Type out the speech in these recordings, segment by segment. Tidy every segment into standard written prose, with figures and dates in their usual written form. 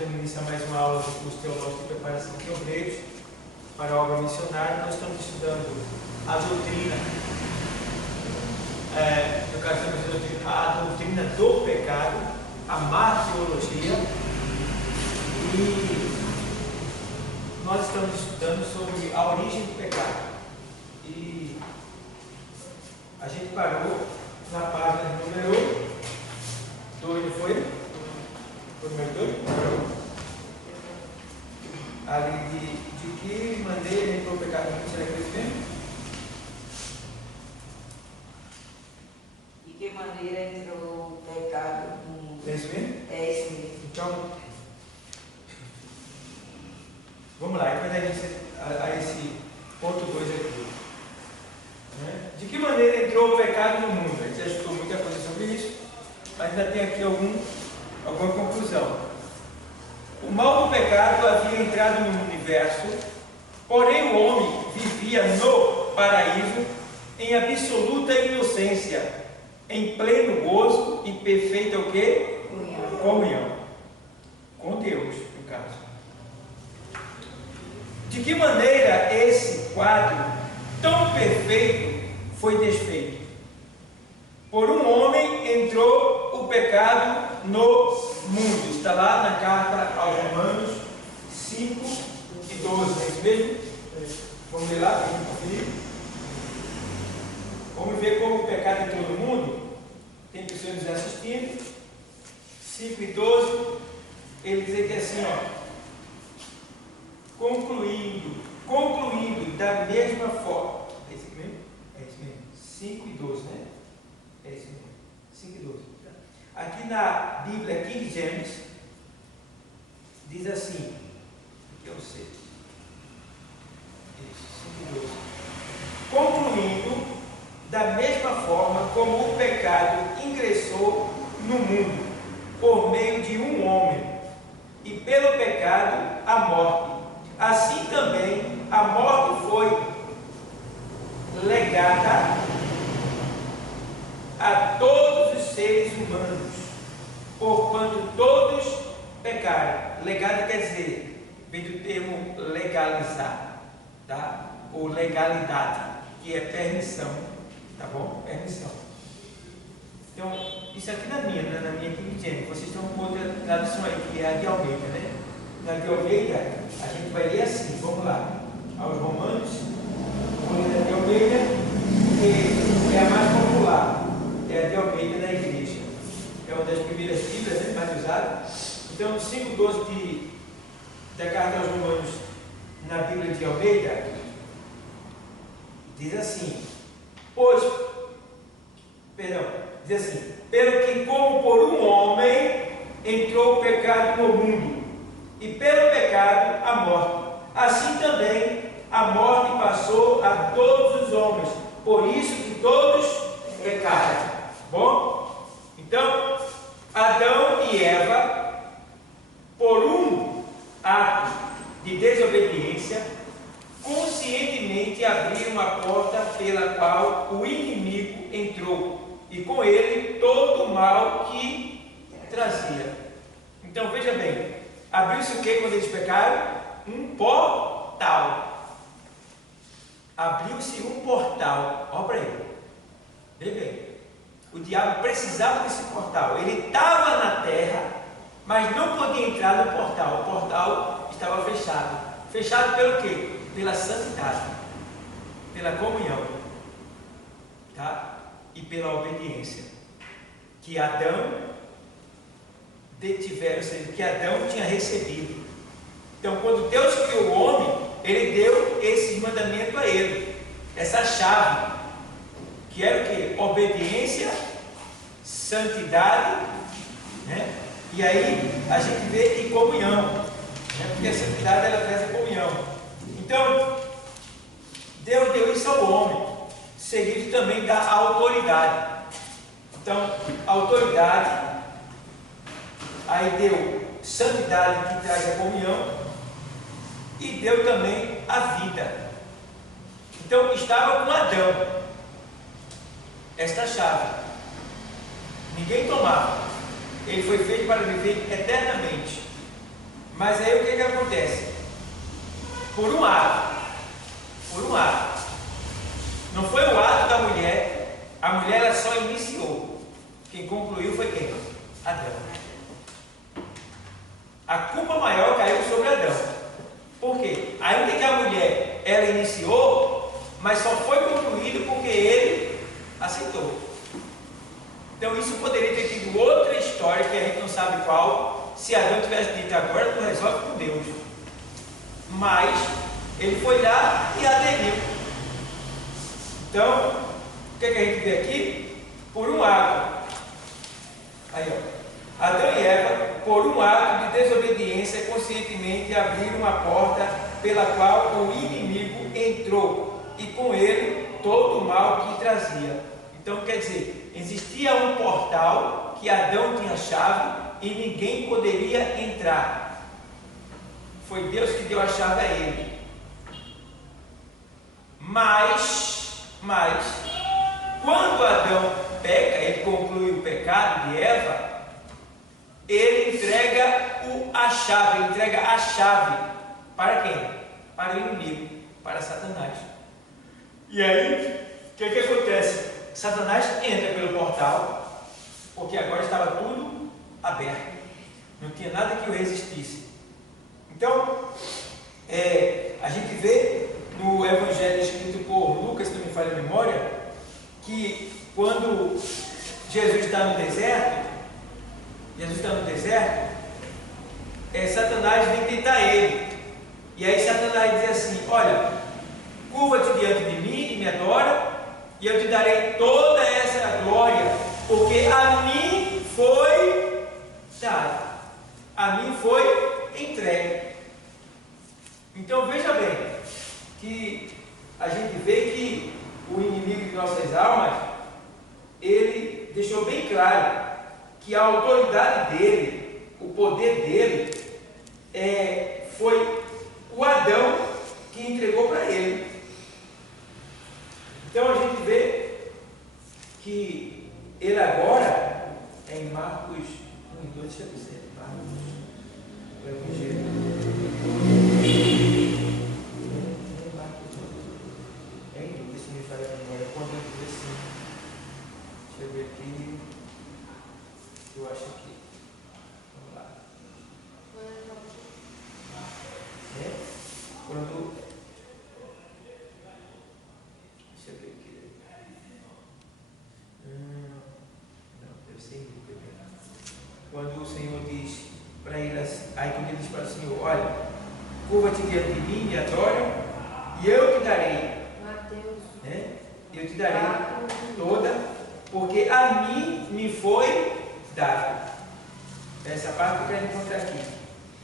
dando início a mais uma aula do curso teológico de preparação de obreiros para a obra missionária. Nós estamos estudando a doutrina, no caso estamos estudando a doutrina do pecado, a martiologia, e nós estamos estudando sobre a origem do pecado. E a gente parou na página número 2, não foi? Foi número 2? Ali de que maneira entrou o pecado no mundo? Será que é isso mesmo? De que maneira entrou o pecado no mundo? É isso mesmo? É isso mesmo. Então, vamos lá, então vai dar início a esse ponto 2 aqui. De que maneira entrou o pecado no mundo? A gente já estudou muita coisa sobre isso, mas ainda tem aqui alguma conclusão. O mal do pecado havia entrado no universo, porém o homem vivia no paraíso em absoluta inocência, em pleno gozo e perfeita o quê? Comunhão. Com Deus, no caso. De que maneira esse quadro tão perfeito foi desfeito? Por um homem entrou o pecado no mundo. Está lá na carta aos Romanos 5 e 12, é isso mesmo? Vamos ler lá, vamos conferir. Vamos ver como o pecado entrou no mundo. Tem pessoas nos assistindo. 5 e 12, ele diz aqui assim, concluindo da mesma forma. É isso mesmo? É isso mesmo. 5 e 12, né? É isso mesmo. 5 e 12. Aqui na Bíblia King James, diz assim, que eu sei. Isso, 5 e 12. Concluindo da mesma forma como o pecado ingressou no mundo, por meio de um homem, e pelo pecado a morte. Assim também a morte foi legada a todos os seres humanos, porquanto todos pecaram. Legado quer dizer, vem do termo legalizar, tá? Ou legalidade, que é permissão, tá bom? Permissão. Então, isso aqui na minha King James, vocês estão com outra tradução aí, que é a de Almeida, né? Na de Almeida, a gente vai ler assim, vamos lá, aos Romanos, vou ler a de Almeida, que é a mais popular, é a de Almeida da igreja, é uma das primeiras bíblias, né, mais usada. Então, 5:12 da carta aos Romanos, na Bíblia de Almeida, diz assim, diz assim, pelo que como por um homem entrou o pecado no mundo, e pelo pecado a morte, assim também a morte passou a todos os homens, por isso que todos pecaram. Bom? Então, Adão e Eva, por um ato de desobediência, conscientemente abriram a porta pela qual o inimigo entrou, e com ele todo o mal que trazia. Então veja bem, abriu-se o que quando eles pecaram? Um portal. Abriu-se um portal. Olha para ele. Veja bem, o diabo precisava desse portal. Ele estava na terra, mas não podia entrar no portal. O portal estava fechado. Fechado pelo quê? Pela santidade, pela comunhão, tá? E pela obediência que Adão que Adão tinha recebido. Então, quando Deus criou o homem, Ele deu esse mandamento a ele, essa chave, que era o quê? Obediência, santidade, né? E aí a gente vê em comunhão, né? Porque a santidade ela traz a comunhão. Então, Deus deu isso ao homem, seguido também da autoridade. Então, autoridade, aí deu santidade que traz a comunhão, e deu também a vida. Então, estava com Adão esta chave. Ninguém tomava. Ele foi feito para viver eternamente. Mas aí o que acontece? Por um ato. Não foi o ato da mulher. A mulher ela só iniciou. Quem concluiu foi quem? Adão. A culpa maior caiu sobre Adão. Por quê? Ainda que a mulher ela iniciou, mas só foi concluído porque ele aceitou. Então isso poderia ter tido outra história que a gente não sabe qual, se Adão tivesse dito agora tu resolve com Deus. Mas ele foi lá e aderiu. Então, o que a gente vê aqui? Por um ato. Aí, ó. Adão e Eva, por um ato de desobediência, conscientemente abriram uma porta pela qual o inimigo entrou, e com ele todo o mal que trazia. Então, quer dizer, existia um portal que Adão tinha chave e ninguém poderia entrar. Foi Deus que deu a chave a ele. Mas, quando Adão peca, ele conclui o pecado de Eva, ele entrega a chave para quem? Para o inimigo, para Satanás. E aí, o que acontece? Satanás entra pelo portal, porque agora estava tudo aberto, não tinha nada que o resistisse. Então, a gente vê no Evangelho escrito por Lucas, se não me falha a memória, que quando Jesus está no deserto, Satanás vem tentar ele. E aí Satanás diz assim: olha, curva-te diante de mim e me adora, e eu te darei toda essa glória, porque a mim foi dado, a mim foi entregue. Então veja bem, que a gente vê que o inimigo de nossas almas, ele deixou bem claro que a autoridade dele, o poder dele, foi o Adão que entregou para ele. Então a gente vê que ele agora, em Marcos 1 e 2, deixa eu dizer, Marcos, o Evangelho. Deixa eu ver aqui. Eu acho que. Vamos lá. Quando. Deixa eu ver aqui. Não, deve ser em Lucas. Quando o Senhor diz para ele assim, aí quando ele diz para o Senhor: olha, curva-te diante de mim, me adora, e eu te darei. Eu te darei toda, porque a mim me foi dado. Essa parte que eu quero encontrar aqui.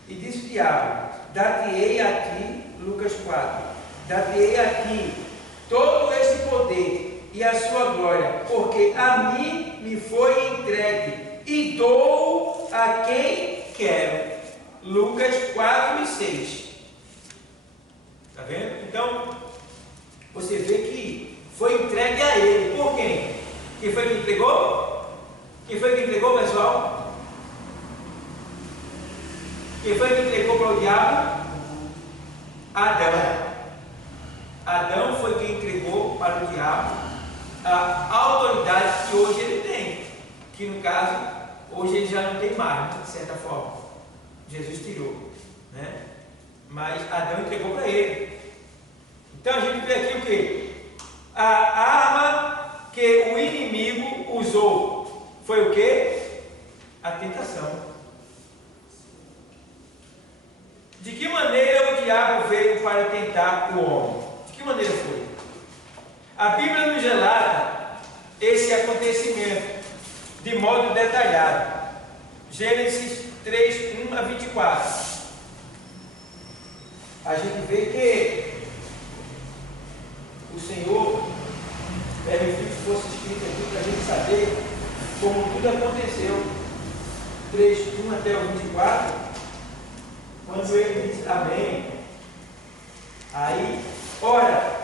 E disse o diabo: dar-te-ei a ti, Lucas 4, dar-te-ei a ti todo este poder e a sua glória, porque a mim me foi entregue, e dou a quem quero. Lucas 4 e 6. Está vendo? Então, você vê que foi entregue a ele. Por quem? Quem foi que entregou? Quem foi que entregou, pessoal? Quem foi que entregou para o diabo? Adão. Adão foi quem entregou para o diabo a autoridade que hoje ele tem. Que no caso, hoje ele já não tem mais, de certa forma. Jesus tirou, né? Mas Adão entregou para ele. Então a gente vê aqui o que? A arma que o inimigo usou foi o que? A tentação. De que maneira o diabo veio para tentar o homem? De que maneira foi? A Bíblia nos relata esse acontecimento de modo detalhado. Gênesis 3, 1 a 24. A gente vê que o Senhor permitiu que fosse escrito aqui para a gente saber como tudo aconteceu. 3, 1 até o 24, quando ele diz amém. Aí, ora,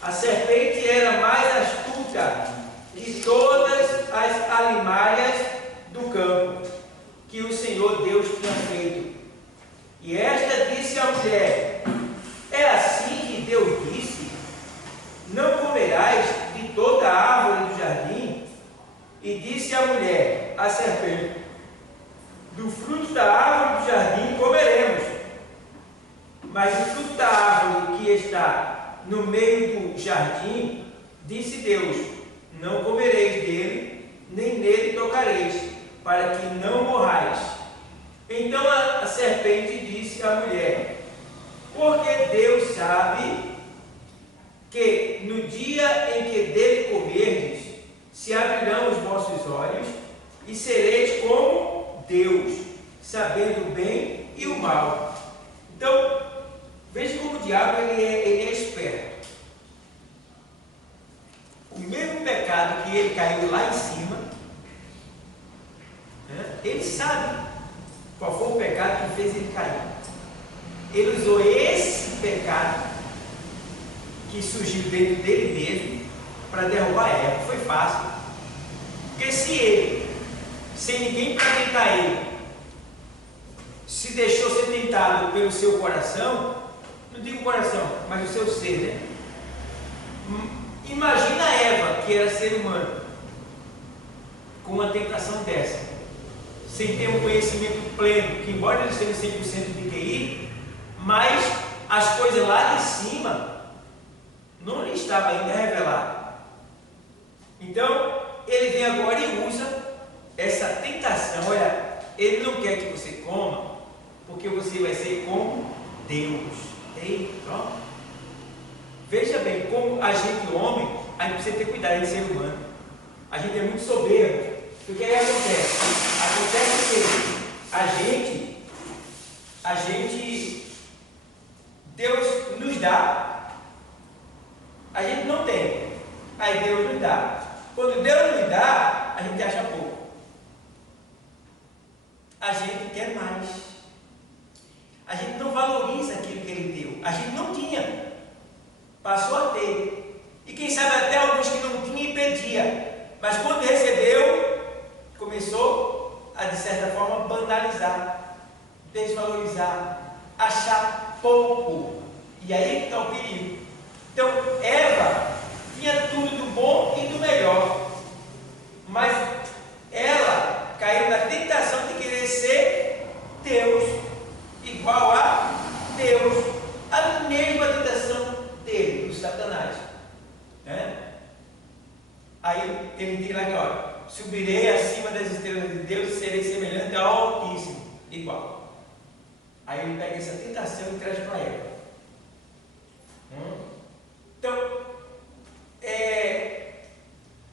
a serpente era mais astuta que todas as alimárias do campo que o Senhor Deus tinha feito. E esta disse à mulher: é assim que Deus disse: não comerás de toda a árvore do jardim? E disse a mulher, a serpente: do fruto da árvore do jardim comeremos, mas o fruto da árvore que está no meio do jardim, disse Deus: não comereis dele, nem nele tocareis, para que não morrais. Então a serpente disse à mulher: porque Deus sabe que no dia em que dele comerdes, se abrirão os vossos olhos, e sereis como Deus, sabendo o bem e o mal. Então, veja como o diabo ele é esperto. O mesmo pecado que ele caiu lá em cima, né, ele sabe qual foi o pecado que fez ele cair. Ele usou esse pecado que surgiu dentro dele mesmo para derrubar Eva. Foi fácil. Porque se ele, sem ninguém para tentar ele, se deixou ser tentado pelo seu coração, não digo coração, mas o seu ser, né? Imagina Eva, que era ser humano, com uma tentação dessa, sem ter um conhecimento pleno, que embora ele seja 100% de QI, mas as coisas lá de cima não lhe estava ainda revelado. Então ele vem agora e usa essa tentação. Olha, ele não quer que você coma, porque você vai ser como Deus. Ei, pronto. Veja bem, como a gente, homem, a gente precisa ter cuidado de ser humano. A gente é muito soberbo. O que acontece? Acontece que a gente, Deus nos dá, a gente não tem, aí Deus nos dá. Quando Deus nos dá, a gente acha pouco. A gente quer mais. A gente não valoriza aquilo que Ele deu. A gente não tinha, passou a ter. E quem sabe até alguns que não tinham e pedia. Mas quando recebeu, começou a, de certa forma, banalizar, desvalorizar, achar pouco. E aí que está o perigo. Então, Eva tinha tudo do bom e do melhor, mas ela caiu na tentação de querer ser Deus, igual a Deus, a mesma tentação dele, do Satanás, né? Aí ele diz lá que, olha, subirei acima das estrelas de Deus e serei semelhante ao Altíssimo, igual. Aí ele pega essa tentação e traz para ela. Então,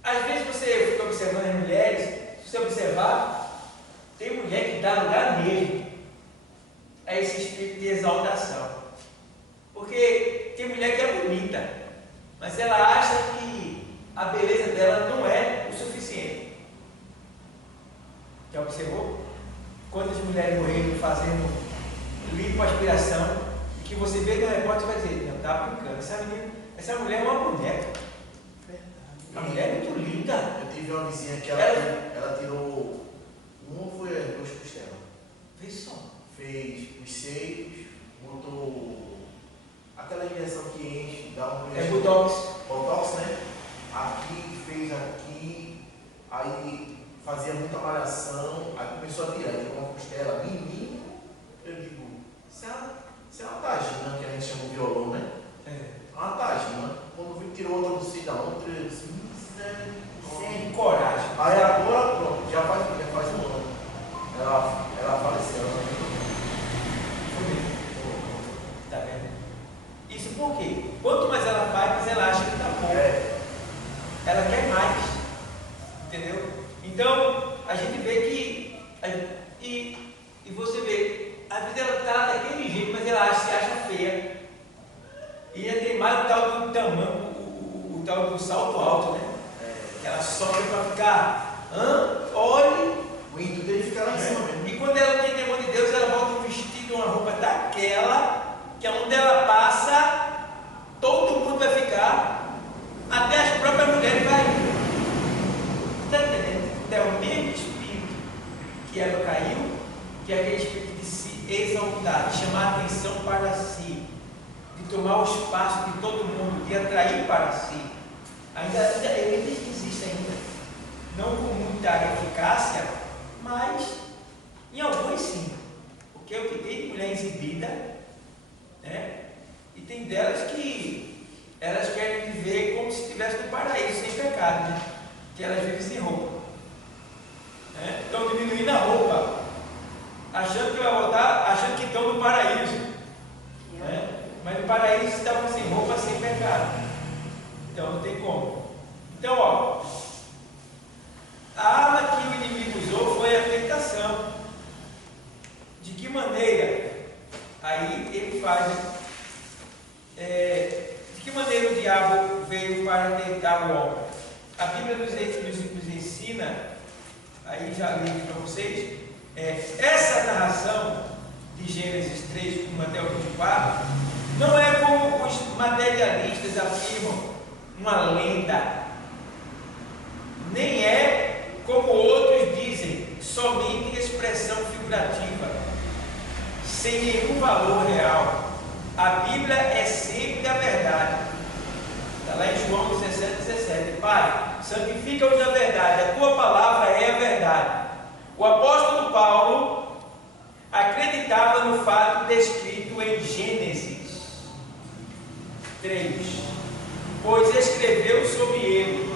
às vezes você fica observando as mulheres, se você observar, tem mulher que dá lugar mesmo a esse espírito de exaltação. Porque tem mulher que é bonita, mas ela acha que a beleza dela não é o suficiente. Já observou? Quantas mulheres morreram fazendo lipoaspiração, que você vê no repórter e vai dizer: não, tá brincando, essa mulher é uma boneca. A mulher é muito linda. Eu tive uma vizinha que ela tirou uma ou foi as 2 costelas. Fez só. Fez os seios, botou aquela injeção que enche, dá uma. É Botox. Botox, né? Aqui, fez aqui, aí fazia muita malhação, aí começou a tirar, tirou uma costela, menino. Eu digo, isso é uma tagina, que a gente chama de violão, né? É uma tagina. Quando vi, tirou outra do Cida, outra, eu disse, sem coragem. Aí agora, pronto, já faz um ano. Ela faleceu, ela não. Tá vendo? Isso por quê? Quanto mais ela faz, mais ela acha que tá bom. Ela quer mais. Entendeu? Então, a gente vê que. E você vê, às vezes ela está daquele jeito, mas ela se acha feia. E ainda tem mais o tal do tamanho, o tal do salto alto, né? Que ela sobe para ficar. Olhe. O intuito dele ficar lá em cima mesmo. E quando ela tem temor de Deus, ela volta um vestido, uma roupa daquela, que onde ela passa, todo mundo vai ficar, até as próprias mulheres vai. Está entendendo? É o mesmo espírito. aquele espírito de se exaltar, de chamar a atenção para si, de tomar o espaço de todo mundo, de atrair para si. Ele existe ainda, não com muita eficácia, mas em alguns sim, porque o que tem de mulher exibida, né? E tem delas que elas querem viver como se estivesse no paraíso, sem pecado, né? Que elas vivem sem roupa, né? Estão diminuindo a roupa, achando que vai voltar, achando que estão no paraíso, né? Mas no paraíso estavam sem roupa, sem pecado, então não tem como. Então, ó, a arma que o inimigo usou foi a tentação. De que maneira? Aí ele faz, de que maneira o diabo veio para tentar o homem? A Bíblia nos ensina, aí já li para vocês, essa narração de Gênesis 3, 1 até o 24, não é como os materialistas afirmam, uma lenda, nem é como outros dizem, somente expressão figurativa, sem nenhum valor real. A Bíblia é sempre a verdade. Está lá em João 17:17. Pai, santifica-os na verdade, a tua palavra é a verdade. O apóstolo Paulo acreditava no fato descrito em Gênesis 3, pois escreveu sobre ele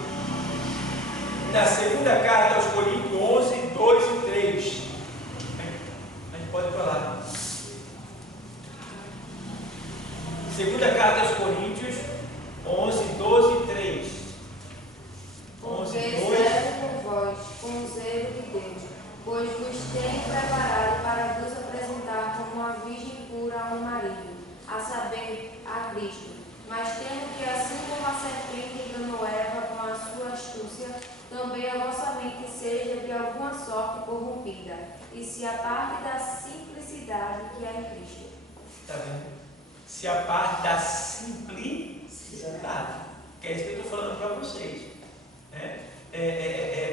na segunda carta aos Coríntios 11, 2 e 3. A gente pode falar. Segunda carta aos Coríntios 11, 12 e 3. 11, 2. Servo por vós, com o zelo de Deus, pois vos tem preparado para vos apresentar como uma virgem pura a um marido, a saber, a Cristo. Mas temo que, assim como a serpente enganou Eva com a sua astúcia, também a vossa mente seja de alguma sorte corrompida, e se aparte da simplicidade que é em Cristo. Está vendo? Se aparte da simplicidade, que é isso que eu estou falando para vocês, né?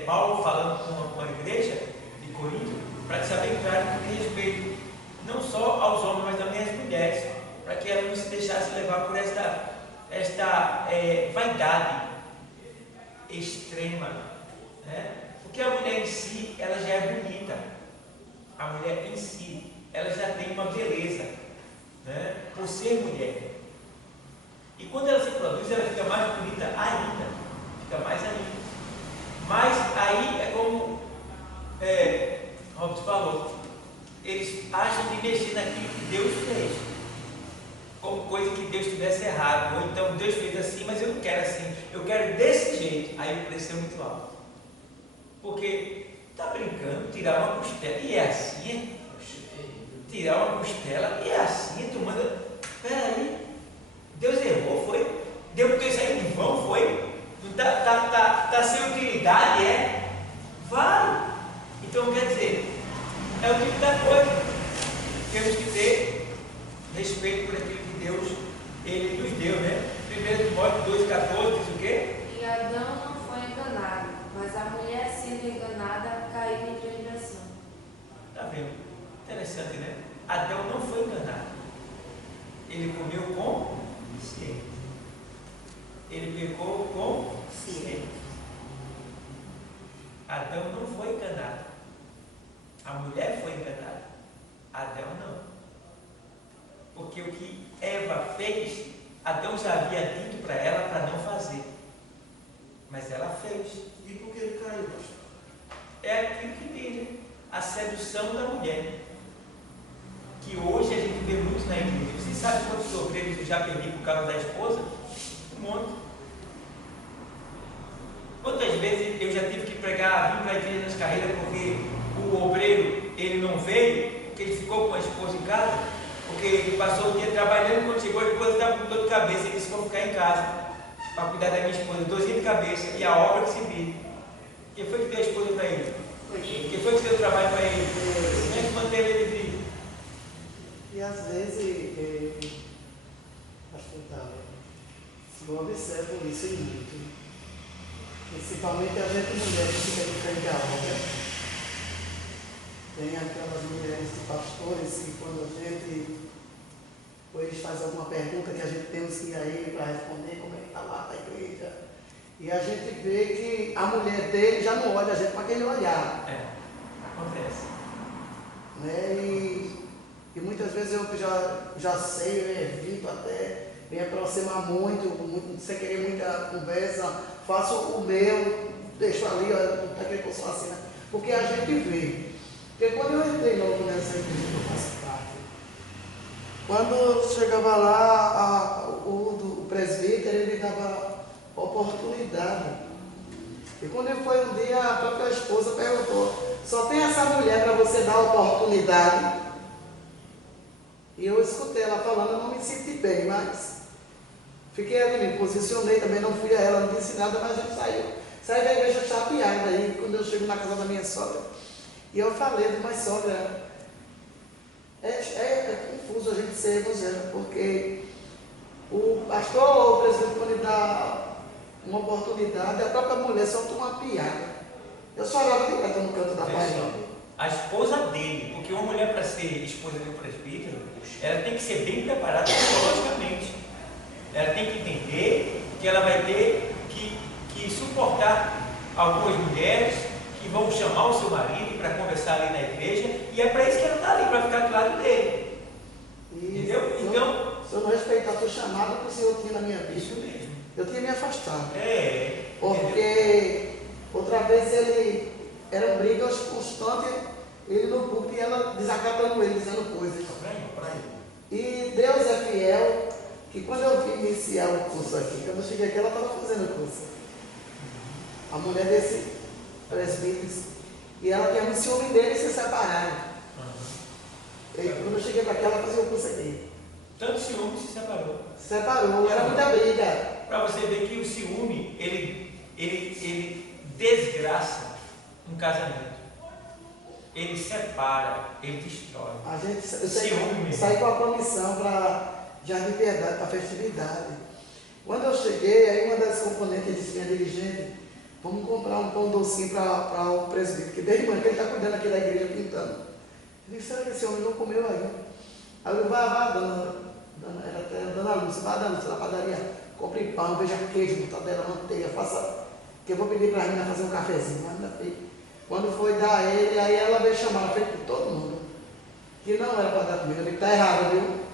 Paulo falando com a igreja de Corinto, para que saber claro que tem respeito não só aos homens, mas também às mulheres, para que elas não se deixassem levar por esta vaidade extrema, né? Porque a mulher em si, ela já é bonita, a mulher em si, ela já tem uma beleza, né? Por ser mulher, e quando ela se produz, ela fica mais bonita ainda, fica mais ainda. Mas aí é como Robson falou, eles acham de mexer naquilo que Deus fez, como coisa que Deus tivesse errado, ou então Deus fez assim, mas eu não quero assim, eu quero desse jeito. Aí o preço é muito alto, porque está brincando, tirar uma costela, e é assim, tirar uma costela, e é assim, tu manda, peraí, Deus errou, foi? Deus botou isso aí em vão, foi? Não tá sem utilidade, vai. Então quer dizer, é o tipo da coisa, temos que ter respeito por aquilo que Deus, Ele nos deu, né? 1 Timóteo 2,14 diz o quê? E Adão não foi enganado, mas a mulher, sendo enganada, caiu em transgressão. Está vendo? Interessante, né? Adão não foi enganado. Ele comeu com ciência. Ele pecou com ciência. Adão não foi enganado. A mulher foi enganada. Adão não. Porque o que Eva fez, Adão já havia dito para ela para não fazer. Mas ela fez. E por que ele caiu, pastor? É aquilo que diz, né? A sedução da mulher. Que hoje a gente vê muito na igreja. Você sabe quantos obreiros eu já perdi por causa da esposa? Um monte. Quantas vezes eu já tive que pregar, vim para a igreja nas carreiras porque o obreiro, ele não veio, porque ele ficou com a esposa em casa, porque ele passou o dia trabalhando, quando chegou a esposa estava com dor de cabeça, ele disse: vou ficar em casa para cuidar da minha esposa, dorzinha de cabeça, e a obra que se vira. Quem foi que deu a esposa para ele? Quem foi que deu o trabalho para ele? Quem é que manteve ele vivo? E às vezes, eu observo isso em muito, principalmente a gente mulher que fica de frente à obra, Tem aquelas mulheres de pastores que quando a gente eles faz alguma pergunta que a gente temos que ir aí para responder como é que está lá na igreja. E a gente vê que a mulher dele já não olha a gente com aquele olhar. Acontece. Né? E muitas vezes eu já sei, eu evito até me aproximar muito, sem querer muita conversa, faço o meu, deixo ali, aquele que eu sou assim, né? Porque a gente vê. Porque quando eu entrei logo nessa igreja que eu faço parte, quando chegava lá, o presbítero, ele dava oportunidade. E quando foi um dia, a própria esposa perguntou, só tem essa mulher para você dar oportunidade? E eu escutei ela falando, eu não me senti bem, mas fiquei ali, me posicionei, também não fui a ela, não disse nada, mas a gente saiu. Saí da igreja chateada aí, quando eu chego na casa da minha sogra. E eu falei, mas sogra, é confuso a gente ser evangélico, porque o pastor, o presidente, quando ele dá uma oportunidade, a própria mulher solta uma piada. Eu chorava direto no canto da parede. A esposa dele, porque uma mulher para ser esposa de um presbítero, ela tem que ser bem preparada psicologicamente. Ela tem que entender que ela vai ter que suportar algumas mulheres que vão chamar o seu marido para conversar ali na igreja, e é para isso que ela está ali, para ficar do lado dele. Entendeu? Então, se eu não respeitar a tua chamada que o Senhor tinha na minha vida, isso mesmo. Eu tinha me afastado. Porque outra vez eram brigas constantes, ele no púlpito e ela desacatando ele, dizendo coisas. E Deus é fiel, que quando eu vim iniciar o curso aqui, quando eu cheguei aqui, ela estava fazendo o curso. A mulher desse presbítero, e ela tinha um ciúme dele e se separaram. E quando eu cheguei para aqui, ela fazia o curso aqui. Tanto ciúme se separou. Se separou, era muita briga. Para você ver que o ciúme, ele desgraça um casamento. Ele separa, ele destrói. Eu saí com a comissão para Jardim Piedade, para festividade. Quando eu cheguei, aí uma das componentes disse, minha dirigente, vamos comprar um pão docinho para o presbítero, que desde manhã ele está cuidando aqui da igreja pintando. Eu disse, será que esse homem não comeu ainda? Aí eu vá, era até Dona Lúcia, vá, Dona Lúcia, na padaria, compre pão, veja queijo, mortadela, manteiga, faça, que eu vou pedir para a menina fazer um cafezinho. Quando foi dar ele, aí ela veio chamar, ela fez por todo mundo, que não era para dar comigo, ele está errado, viu?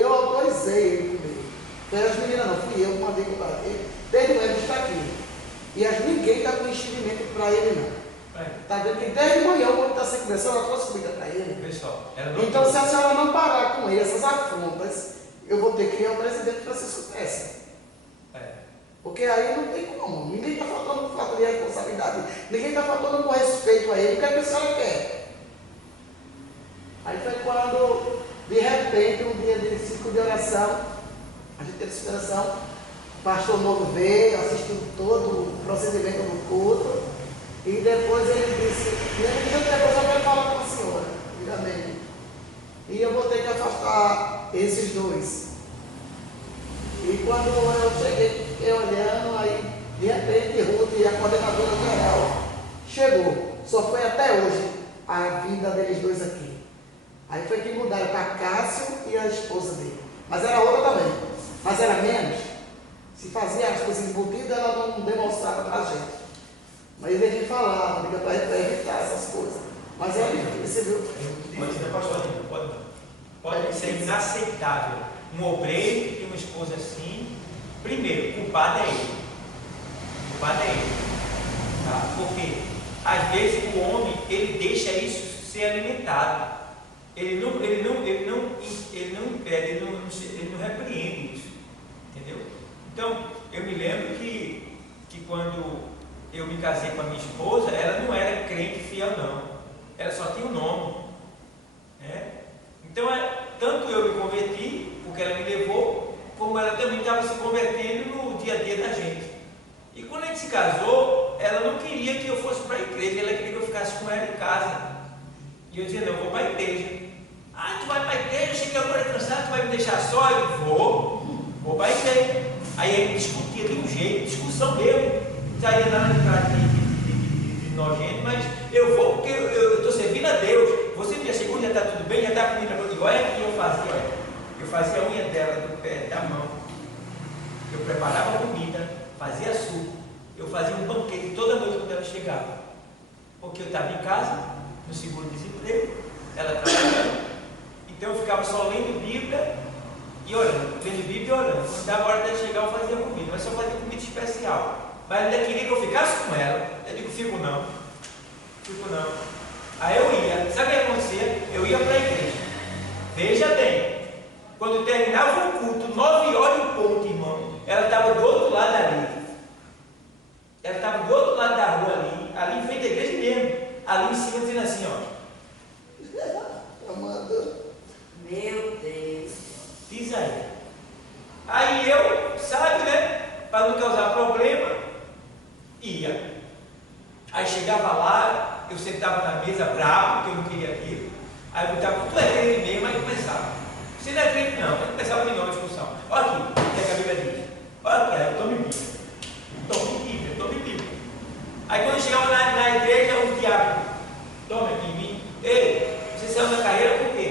Eu autorizei ele comigo. Foi as meninas não, fui eu que mandei comprar ele, desde o ele está aqui. E ninguém está com enchimento para ele não. Está vendo que desde manhã o homem está sem comer, ela trouxe comida para ele. Pessoal, então se a senhora não parar com ele, essas afrontas, eu vou ter que ir ao presidente Francisco Tessa. Porque aí não tem como, ninguém está faltando com falta de responsabilidade, ninguém está faltando com respeito a ele, o que a senhora quer? Aí foi quando, de repente, um dia de ciclo de oração, a gente teve essa oração, o pastor novo veio, assistiu todo o procedimento do culto, e depois ele disse, depois eu quero falar com a senhora, amém. E eu vou ter que afastar esses dois. E quando eu cheguei, fiquei olhando, aí de repente Ruth e a coordenadora geral chegou. Só foi até hoje a vida deles dois aqui. Aí foi que mudaram para Cássio e a esposa dele. Mas era outra também. Mas era menos. Se fazia as coisas embutidas, ela não demonstrava para a gente. Mas ele falava, liga para evitar essas coisas. Mas ele recebeu. Pode ser inaceitável. Um obreiro que tem uma esposa assim, primeiro, o culpado é ele. Tá? Porque às vezes o homem ele deixa isso ser alimentado. Ele não impede, ele não repreende isso. Entendeu? Então, eu me lembro que quando eu me casei com a minha esposa, ela não era crente fiel, não. Ela só tinha um nome. Né? Então, tanto eu me converti, porque ela me levou, como ela também estava se convertendo no dia a dia da gente. E quando a gente se casou, ela não queria que eu fosse para a igreja, ela queria que eu ficasse com ela em casa. E eu dizia, não, eu vou para a igreja. Ah, tu vai para a igreja, eu sei que agora é cansado, tu vai me deixar só? Eu vou para a igreja. Aí ele discutia de um jeito, discussão mesmo. Saía lá de nojento, mas eu vou porque eu estou servindo a Deus. Você já chegou, já está tudo bem, já está a comida pronta. Olha aqui, eu fazia a unha dela do pé, da mão. Eu preparava a comida, fazia suco. Eu fazia um banquete toda noite quando ela chegava. Porque eu estava em casa, no seguro-desemprego, ela trabalhando. Então eu ficava só lendo Bíblia e orando. Lendo Bíblia e orando. Quando dava a hora dela chegar, eu fazia comida. Mas só fazia comida especial. Mas ainda queria que eu ficasse com ela. Eu digo, fico não. Aí eu ia. Sabe o que acontecia? Eu ia para a igreja. Veja bem. Quando terminava o culto, 9 horas em ponto, irmão, ela estava do outro lado ali. Ela estava do outro lado da rua ali em frente à igreja mesmo. Ali em cima dizendo assim, ó. Amado. Meu Deus. Diz aí. Aí eu, sabe, né? Para não causar problema, ia. Aí chegava lá, eu sentava na mesa bravo, porque eu não queria aquilo. Aí eu botava, tu é crente mesmo, aí começava. Você não é crente não, aí começava de novo a discussão. Olha aqui, o que é que a Bíblia diz? Olha aqui, aí eu tome Bíblia. Aí quando eu chegava na igreja, o diabo, toma aqui em mim, ei, você saiu da carreira por quê?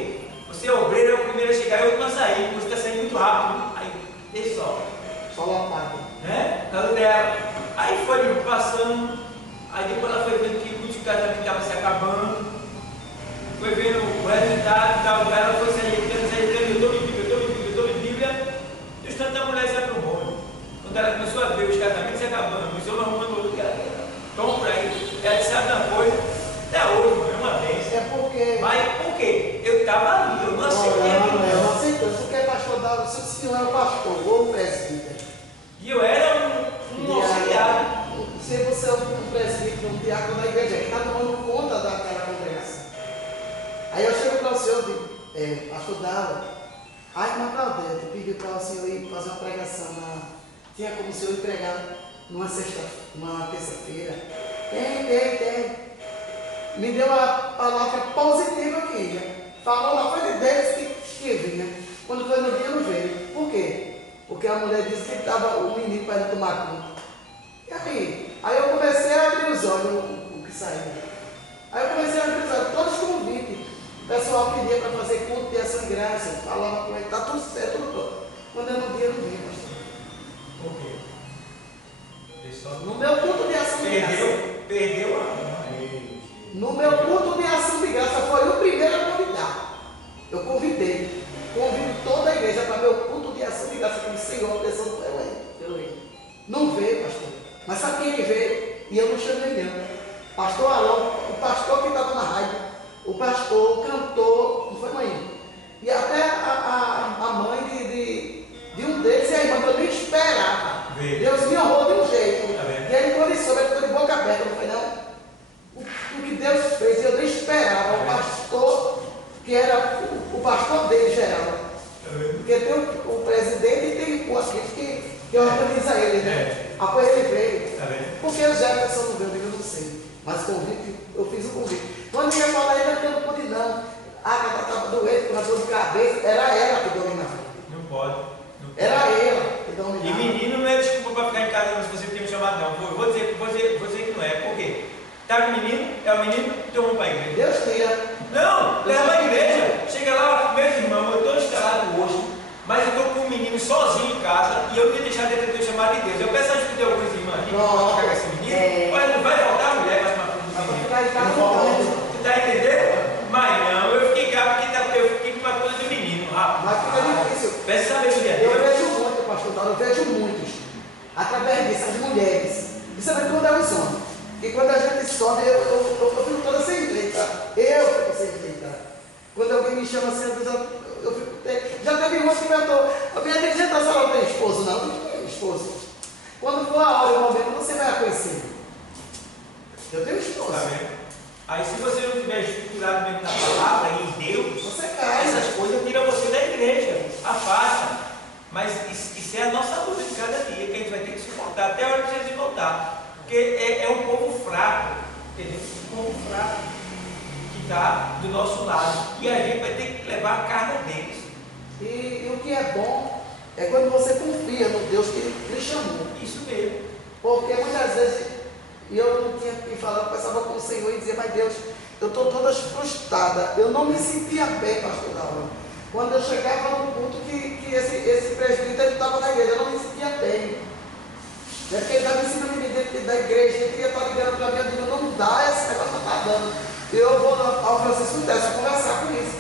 Você é obreiro, é o primeiro a chegar, eu não saí, você está saindo muito rápido. Aí, deixa Só uma parte. né? Por causa dela. Aí foi me passando, aí depois ela foi vendo que o culto de casamento estava se acabando, foi vendo o resultado e tal, ela foi se ajeitando, eu estou em Bíblia, e o tanto da mulher se aprumou. Quando ela começou a ver os casamentos se acabando, o senhor arrumando outro que ela compra aí, ela disse, sabe uma coisa, até hoje, mano, é uma vez. É porque. Mas por quê? Eu estava ali, eu não aceitei aquilo. Eu não aceitei, porque pastor dava, se o senhor é o pastor, ou o presbítero. E eu era um auxiliar. Se você é um presbítero, um diácono da igreja, que está tomando conta daquela congregação. Aí eu chego para o senhor e digo, pastor Dava, mas Claudete pediu para o senhor ir fazer uma pregação tinha como o senhor ir pregar numa terça-feira. Tem. Me deu a palavra positiva que ia. Falou lá, foi de Deus que vinha. Quando foi no dia, não veio. Por quê? Porque a mulher disse que estava o menino para ele tomar conta. E aí eu comecei a abrir os olhos, o que saiu. Aí eu comecei a abrir os olhos, todos convites. O pessoal pedia para fazer culto de ação e graça. Falava com ele, está tudo certo, tudo todo. Quando eu não via, não via, pastor. Por quê? No meu culto de ação de graça. Perdeu a. No meu culto de ação de graça foi o primeiro a convidar. Eu convido toda a igreja para meu culto de ação de graça, como Senhor, a pessoa não veio aí. Não veio, pastor. Mas sabe quem veio? E eu não chamei não. Pastor Alon, o pastor que estava na rádio, o pastor, o cantor, não foi mãe. E até a mãe de um deles e a irmã, que eu nem esperava. Deus me honrou de um jeito. E ele, quando ele soube, ele ficou de boca aberta, não foi não? O que Deus fez, eu nem esperava. O pastor, que era o pastor dele, geral. Porque tem o presidente e tem o aquele que organiza ele, né? Após ele veio. Porque o Jefferson não veio, eu não sei. Mas o convite, eu fiz o convite. Quando eu ia falar ele, eu não pude não. A Agatha estava doente, com a dor de cabeça, era ela que dominava. Não pode. Era ela que dominava. E menino não é desculpa para ficar em casa se você tinha me chamado, não. Vou dizer que não é. Por quê? Tá com o menino, então vamos para a igreja. Deus tira. Não, leva a igreja. Chega lá, meus irmãos, eu estou instalado hoje, mas eu estou com um menino sozinho em casa e eu não ia deixar de ter chamado de Deus. Eu peço ajuda de alguns irmãos aqui para pegar esse menino. Olha, não vai voltar a mulher, vai tomar conta do menino. Tu está entendendo? Mas não, eu fiquei cá porque eu fiquei com uma coisa do menino, rapaz. Mas fica difícil. Peço sabedoria. Eu vejo muito, pastor Paulo, eu vejo muitos. Através disso, as mulheres. Isso é quando é os homens. E quando a gente sobe, eu fico toda sem jeito. Eu fico sem jeito. Quando alguém me chama assim, eu fico. Já teve uma que inventou. A minha gente a senhora não tem esposo, não? Não tem esposo. Quando for a hora e o momento, você vai a conhecer. Eu tenho esposo. Tá vendo? Aí se você não tiver estruturado dentro da palavra e em Deus, você cai. Essas coisas tiram você da igreja, afasta. Mas isso é a nossa luta de cada dia, que a gente vai ter que suportar até a hora que Jesus voltar. Porque é um povo fraco, entendeu? Um povo fraco que está do nosso lado. E a gente vai ter que levar a carga deles. E o que é bom é quando você confia no Deus que lhe chamou. Isso mesmo. Porque muitas vezes E eu não tinha que falar, eu pensava com o Senhor e dizia, mas Deus, eu estou toda frustrada. Eu não me sentia bem, pastor Laura. Quando eu chegava no culto que esse presbítero estava na igreja, eu não me sentia bem. É porque ele estava ensinando dentro da igreja, ele queria estar ligando para mim, eu digo, não dá, esse negócio não está dando. Eu vou ao Francisco Tessa conversar com isso.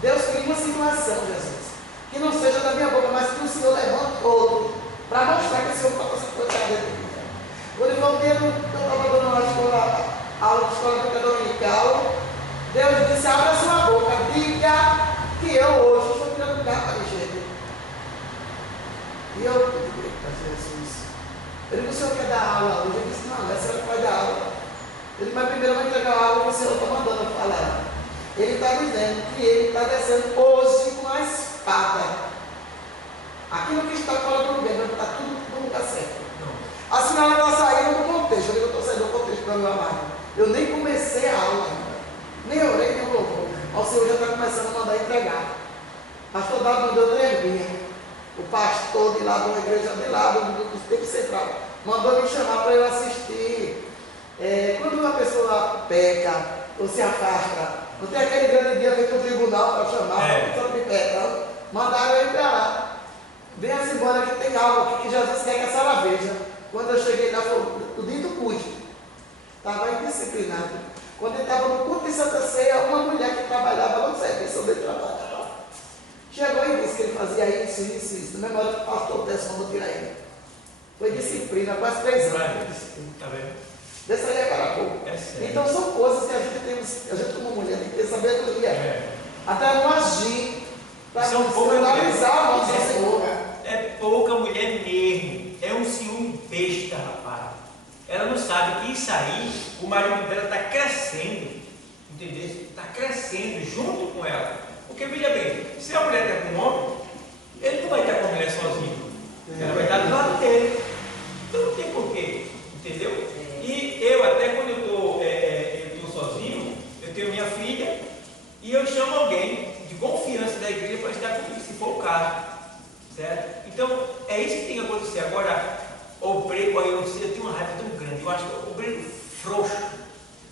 Deus cria uma situação, Jesus, que não seja da minha boca, mas que o Senhor levante outro, para mostrar que esse homem está passando coisa dentro de mim. Quando eu voltei, eu estava dando uma aula de escola bíblica dominical, Deus disse, abra sua boca, diga que eu hoje estou tirando capa de gente. E eu pedi para Jesus. Ele disse, o senhor quer dar aula hoje? Eu disse, não, essa vai dar aula. Ele disse, mas primeiro eu vou entregar a aula que o senhor está mandando eu falar. Ele está dizendo que ele está descendo hoje com a espada. Aquilo que está fora do governo, está tudo no lugar certo. A senhora está saindo do contexto. Eu digo, eu estou saindo do contexto para meu amado. Eu nem comecei a aula ainda. Nem orei, nem louvor. O Senhor já está começando a mandar entregar. Pastor Dado mandou 3 dias. O pastor de lá da igreja de lá, do tempo central, mandou me chamar para eu assistir. Quando uma pessoa peca ou se afasta, não tem aquele grande dia feito no tribunal para chamar, para a pessoa que peca, mandaram eu ir para lá. Venha-se embora que tem algo aqui que Jesus quer que a senhora veja. Quando eu cheguei lá, foi o dito cujo. Estava indisciplinado. Quando ele estava no culto de Santa Ceia, uma mulher que trabalhava no serviço onde ele trabalhava chegou e disse que ele fazia isso. Na mesma hora que o pastor Tess mandou tirar ele. Foi disciplina, quase 3 anos. Está vendo? Dessa aí agora há pouco. Então são coisas que a gente como mulher tem que ter sabedoria. Até não agir. Para não analisar o nosso Senhor. É pouca mulher mesmo. É um ciúme besta, rapaz. Ela não sabe que isso aí, o marido dela está crescendo. Entendeu? Está crescendo junto com ela. Porque veja bem, se a mulher está com um homem, ele não vai estar com a mulher sozinho. Ela vai estar do lado dele. Então não tem porquê. Entendeu? E eu até quando eu estou sozinho, eu tenho minha filha e eu chamo alguém de confiança da igreja para estar comigo, se for o caso. Certo? Então, é isso que tem que acontecer. Agora, obreiro, eu tenho uma raiva tão grande. Eu acho que o obreiro frouxo,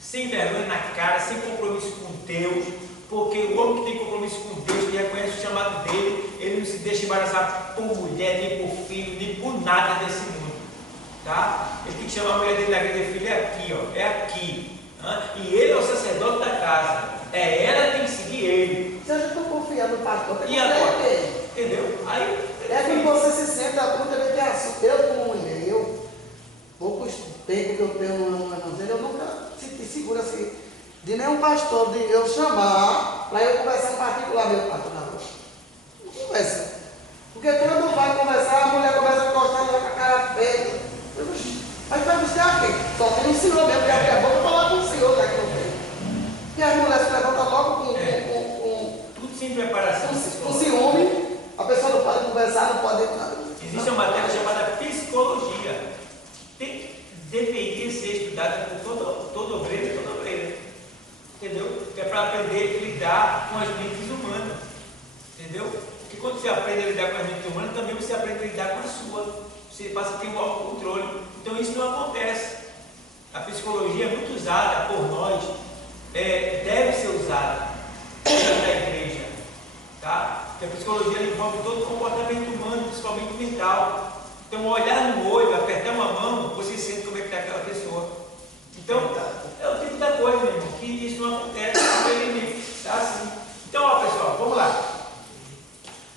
sem vergonha na cara, sem compromisso com Deus, porque o homem que tem compromisso com Deus, que reconhece o chamado dele, ele não se deixa embaraçar por mulher, nem por filho, nem por nada desse mundo. Tá? Ele tem que chamar a mulher dele na igreja, filho, é aqui, ó, é aqui. E ele é o sacerdote da casa. É ela que tem que seguir ele. Se eu já estou confiando no pastor, e agora? Entendeu? Aí, é que você se sente a conta de assunto. Eu, como mulher, poucos tempos que eu tenho no evangelho, eu nunca senti seguro assim, de nenhum pastor, de eu chamar para eu conversar em particular, meu pastor, na rua. Não conversa. Porque quando vai conversar, a mulher começa a encostar com a cara feia. Mas vai buscar quem? Só tem o Senhor mesmo, que é bom falar com o Senhor, já que não tem. E a mulher se levanta logo com tudo sem preparação. Com ciúme, a pessoa não pode conversar, não pode. Existe uma matéria chamada psicologia. Deveria ser estudada por todo obreiro e toda obreira. Entendeu? É para aprender a lidar com as mentes humanas. Entendeu? Porque quando você aprende a lidar com as mentes humanas, também você aprende a lidar com a sua. Você passa a ter um autocontrole. Então isso não acontece. A psicologia é muito usada por nós, deve ser usada dentro da igreja. Tá? Porque a psicologia envolve todo o comportamento humano, principalmente mental. Então, olhar no olho, apertar uma mão, você sente como é que está aquela pessoa. Então, é o tipo da coisa, meu irmão, que isso não acontece com ele, tá assim. Então, ó, pessoal, vamos lá.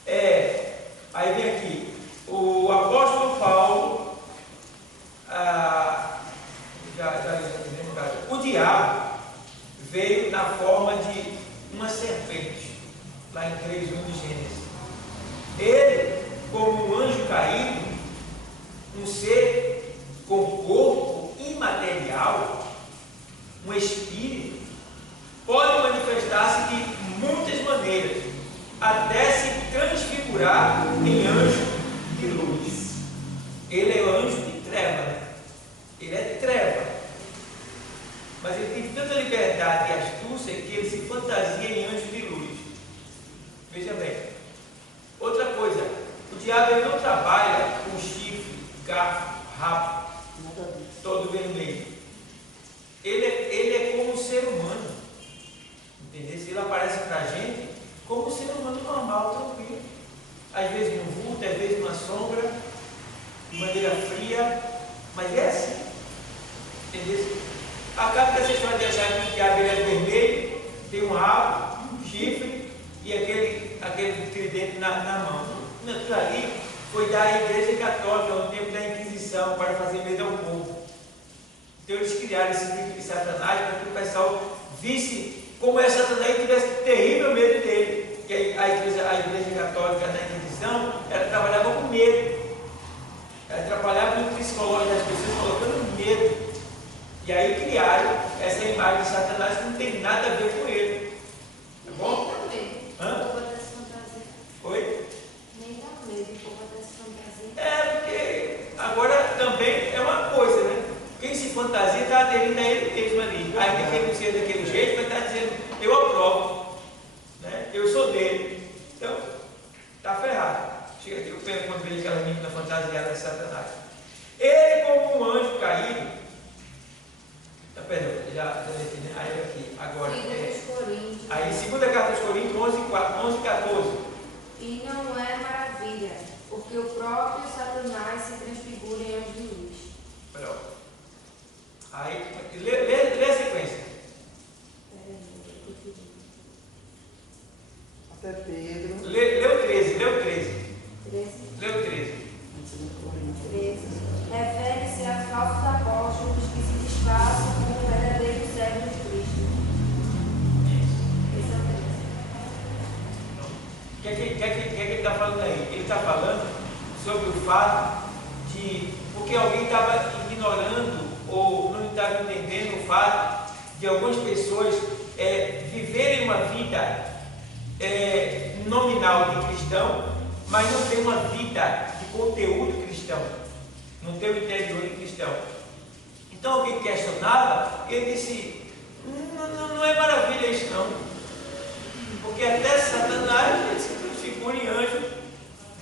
Aí vem aqui, o apóstolo Paulo, o diabo veio na forma de uma serpente, lá em 3:1 de Gênesis. Ele, como um anjo caído, um ser com corpo imaterial, um espírito, pode manifestar-se de muitas maneiras, até se transfigurar em anjo de luz. Ele é o anjo de treva, né? Ele é treva, mas ele tem tanta liberdade e astúcia que ele se fantasia em anjo de luz. Veja bem. Outra coisa, o diabo ele não trabalha com chifre, garfo, rabo, todo vermelho. mundo normal, tranquilo. Às vezes num vulto, às vezes numa sombra, de maneira fria, mas é assim. Entendeu? Acaba com essa história de achar que o diabo é vermelho, tem um rabo, um chifre e aquele tridente na mão. Aquilo ali foi da Igreja Católica no tempo da Inquisição para fazer medo ao povo. Então eles criaram esse tipo de Satanás para que o pessoal visse como é Satanás e tivesse terrível medo dele. Porque a igreja Católica na Inquisição, ela trabalhava com medo. Ela trabalhava no psicológico das pessoas, colocando medo. E aí criaram essa imagem de Satanás que não tem nada a ver com ele. Tá bom? Nem dá medo. Hã? O povo dessa fantasia. Oi? Nem dá medo o povo dessa fantasia. É, porque agora também é uma coisa, né? Quem se fantasia está aderindo a ele mesmo ali. Aí quem não seja daquele jeito vai estar dizendo, eu aprovo, né? Eu sou dele. Então, está ferrado. Chega aqui, eu pego quando vejo aquela menina fantasiada de Satanás. Ele, como um anjo caído, perdão, já defini. Aí aqui, agora. Aí, segunda carta aos Coríntios 11, 14. E não é maravilha, porque o próprio Satanás se transfigura em anjo de luz. Pronto. Aí, lê a sequência. Até Pedro. Lê o 13. 13. Lê o 13. 13. Refere-se a falsos apóstolos que se disfarçam como verdadeiros servos de Cristo. Esse é o 13. O que é que ele está falando aí? Ele está falando sobre o fato de. Porque alguém estava ignorando ou não estava entendendo o fato de algumas pessoas viverem uma vida nominal de cristão, mas não ter uma vida de conteúdo cristão, não ter o interior de cristão. Então alguém questionava, ele disse, não é maravilha isso não, porque até Satanás ele se transfigura em anjo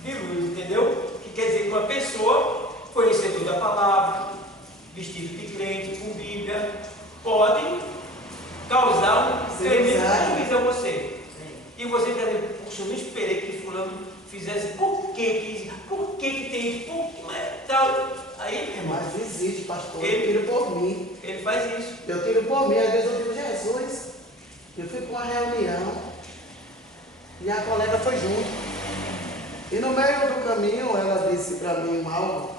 de luz, entendeu? Que quer dizer que uma pessoa conhecedora da palavra, vestido de crente, com Bíblia, pode causar um tremendo prejuízo a você. E você está dizendo, puxa, eu não esperei que fulano fizesse, por que tem isso, por que não é tal? Aí, irmão, Mas existe, pastor, eu tiro por mim. Ele faz isso. Eu tiro por mim, às vezes eu digo, Jesus, eu fui para uma reunião e a colega foi junto. E no meio do caminho ela disse para mim algo.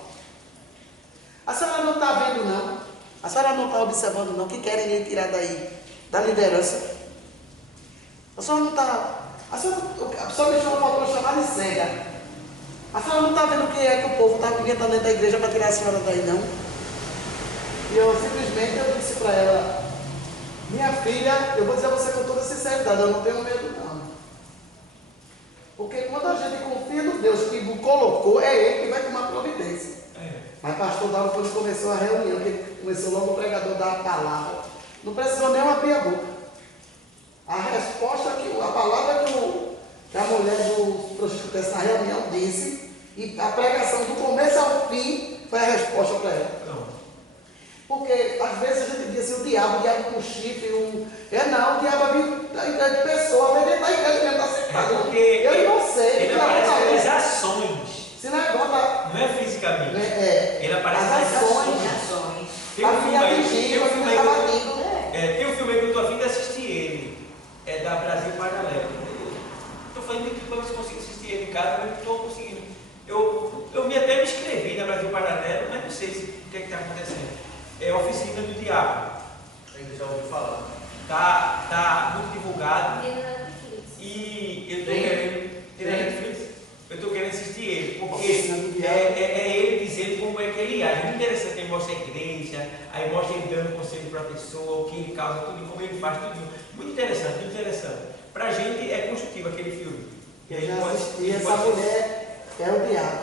A senhora não está vendo não? A senhora não está observando não? Que querem lhe tirar daí, da liderança? A senhora não está... A senhora deixou uma patroa chamada de cega. A senhora não está vendo o que é que o povo está pedindo dentro da igreja para tirar a senhora daí não? E eu simplesmente disse para ela, minha filha, eu vou dizer a você com toda sinceridade, eu não tenho medo não. Porque quando a gente confia no Deus que o colocou, é Ele que vai tomar providência. Mas pastor Dauro, quando começou a reunião, que começou logo o pregador a dar a palavra, não precisou nem abrir a boca. A resposta, a palavra que a mulher do prostituto na reunião disse, e a pregação do começo ao fim, foi a resposta para ela. Porque às vezes a gente diz assim, o diabo com chifre, o diabo vive da pessoa, mas ele está em casa mesmo, está sentado. Eu não sei. Ele aparece pelas ações. Se não é conta. Não é fisicamente. Ele aparece as pelas ações. Tem um filme aí que eu estou a fim de assistir ele. É da Brasil Paralelo. Estou fazendo aqui para ver se consigo assistir ele em casa, mas não estou conseguindo. Eu até me inscrevi na Brasil Paralelo, mas não sei o que está acontecendo. É a Oficina do Diabo. Ainda já ouviu falar. Tá muito divulgado. Ele na Netflix. E eu estou querendo. Ele é Netflix? Eu estou querendo assistir ele, porque é ele dizendo como é que ele age. Muito interessante, ele mostra a igreja, aí mostra ele dando conselho para a pessoa, o que ele causa, tudo, como ele faz, tudo. Muito interessante, muito interessante. Para a gente é construtivo aquele filme. E aí essa mulher é o diabo.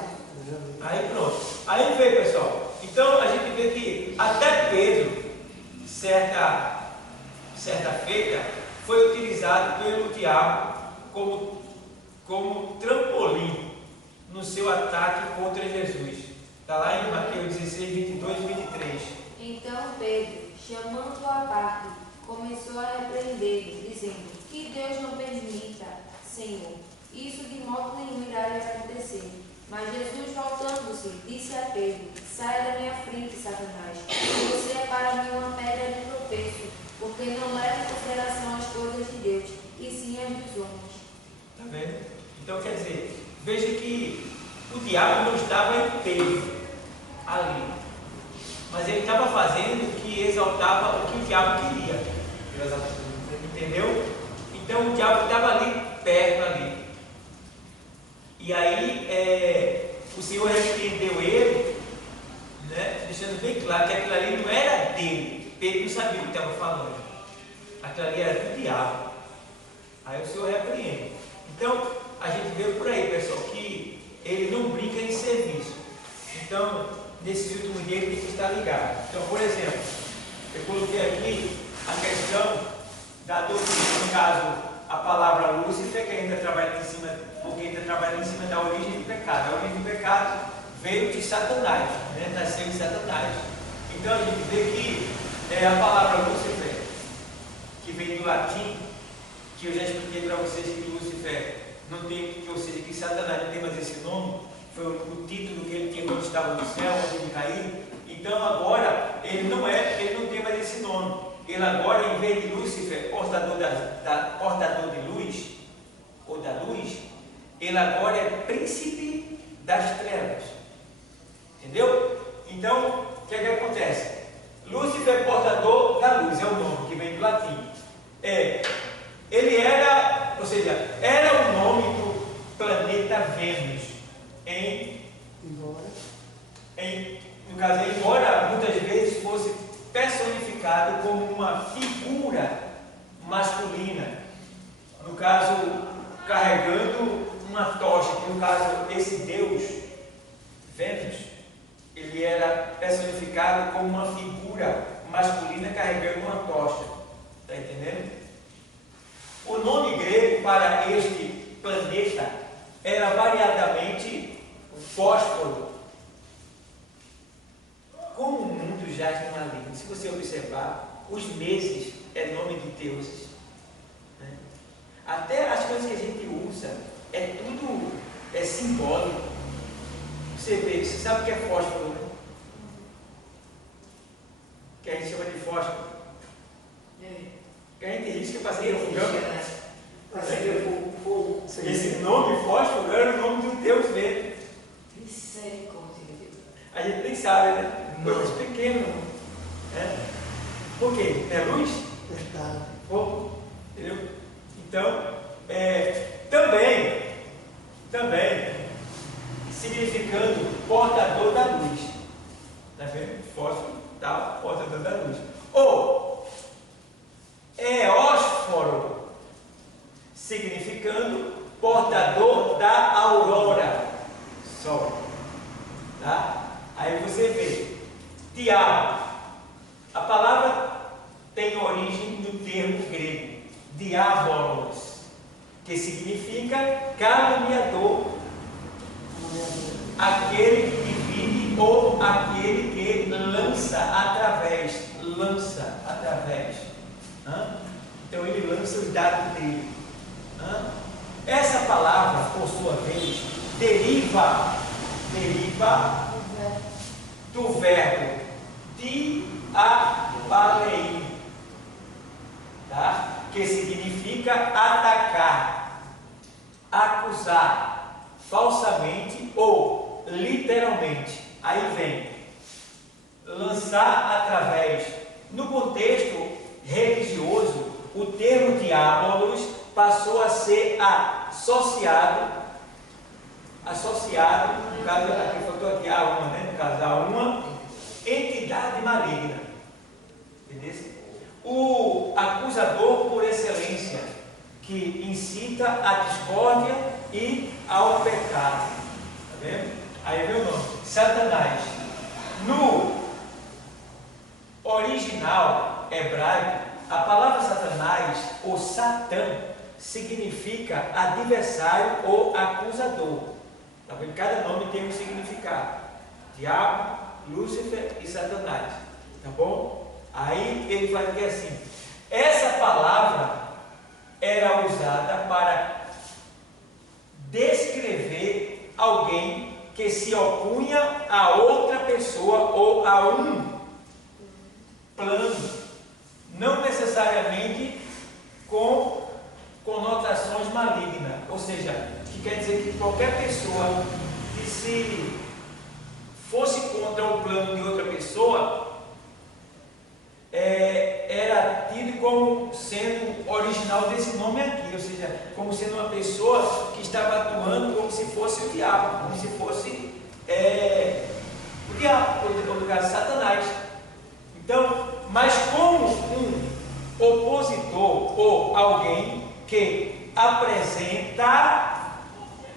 Aí pronto. Aí vê, pessoal. Então a gente vê que até Pedro, certa feita, foi utilizado pelo diabo como trampolim no seu ataque contra Jesus. Está lá em Mateus 16, 22 e 23. Então Pedro, chamando-o à parte, começou a repreendê-lo, dizendo, que Deus não permita, Senhor, isso de modo nenhum irá lhe acontecer. Mas Jesus, voltando-se, disse a Pedro: Saia da minha frente, Satanás, você é para mim uma pedra de tropeço, porque não leva em consideração as coisas de Deus, e sim as dos homens. Está vendo? Então quer dizer, veja que o diabo não estava em Pedro ali, mas ele estava fazendo o que exaltava o que o diabo queria. Entendeu? Então o diabo estava ali, perto ali. E aí o Senhor repreendeu ele, né, deixando bem claro que aquilo ali não era dele. Pedro não sabia o que estava falando. Aquilo ali era do diabo. Aí o Senhor repreende. Então, a gente vê por aí, pessoal, que ele não brinca em serviço. Então, nesses últimos dias ele tem que estar ligado. Então, por exemplo, eu coloquei aqui a questão da doutrina, no caso, a palavra Lúcifer, que ainda trabalha em cima, porque ainda trabalha em cima da origem do pecado. A origem do pecado veio de Satanás, né? Nasceu em Satanás. Então, a gente vê que a palavra Lúcifer, que vem do latim, que eu já expliquei para vocês que Lúcifer não tem, ou seja, que Satanás não tem mais esse nome, foi o título que ele tinha quando estava no céu, antes de cair. Então agora ele não tem mais esse nome. Ele agora, em vez de Lúcifer, portador de luz, ou da luz, ele agora é príncipe das trevas. Entendeu? Então, o que é que acontece? Lúcifer, portador da luz, é o nome que vem do latim. Ele era, ou seja, era o nome do planeta Vênus, no caso, embora muitas vezes fosse personificado como uma figura masculina, no caso, carregando uma tocha, que no caso, esse Deus, Vênus, ele era personificado como uma figura masculina carregando uma tocha. Está entendendo? O nome grego para este planeta era variadamente fósforo. Como o mundo jaz no maligno, se você observar, os meses é nome de deuses, né? Até as coisas que a gente usa, tudo simbólico. Você sabe o que é fósforo, né? Que a gente chama de fósforo. Que a gente risca para ser fogo. Esse nome fósforo era o nome de um deus dele. A gente nem sabe, né? Coisas pequenas, né? Por quê? É luz? Verdade. Fogo. Entendeu? Então, também significando portador da luz. Está vendo? Fósforo, tal, portador da luz. Ou eósforo, significando portador da aurora, sol. Tá? Aí você vê, diabo. A palavra tem origem no termo grego, diabolos, que significa caluniador, aquele que vive ou aquele que lança através. Então ele lança os dados dele. Essa palavra, por sua vez, deriva do verbo diabaleir, tá? Que significa atacar, acusar falsamente ou literalmente. Aí vem lançar através. No contexto religioso, o termo diabolos passou a ser associado, no caso, aqui faltou aqui a uma, né? No caso, a uma entidade maligna. Entendeu? O acusador por excelência, que incita a discórdia e ao pecado. Está vendo? Aí vem o nome, Satanás. No original hebraico, a palavra Satanás, ou Satã, significa adversário ou acusador. Tá vendo? Cada nome tem um significado. Diabo, Lúcifer e Satanás. Tá bom? Aí ele vai dizer assim: essa palavra era usada para que se opunha a outra pessoa ou a um plano, não necessariamente com conotações malignas, ou seja, que quer dizer que qualquer pessoa que se fosse contra o plano de outra pessoa era tido como sendo original desse nome aqui, ou seja, como sendo uma pessoa que estava atuando como se fosse o diabo, como se fosse o diabo, ou no caso Satanás. Então, mas como um opositor ou alguém que apresenta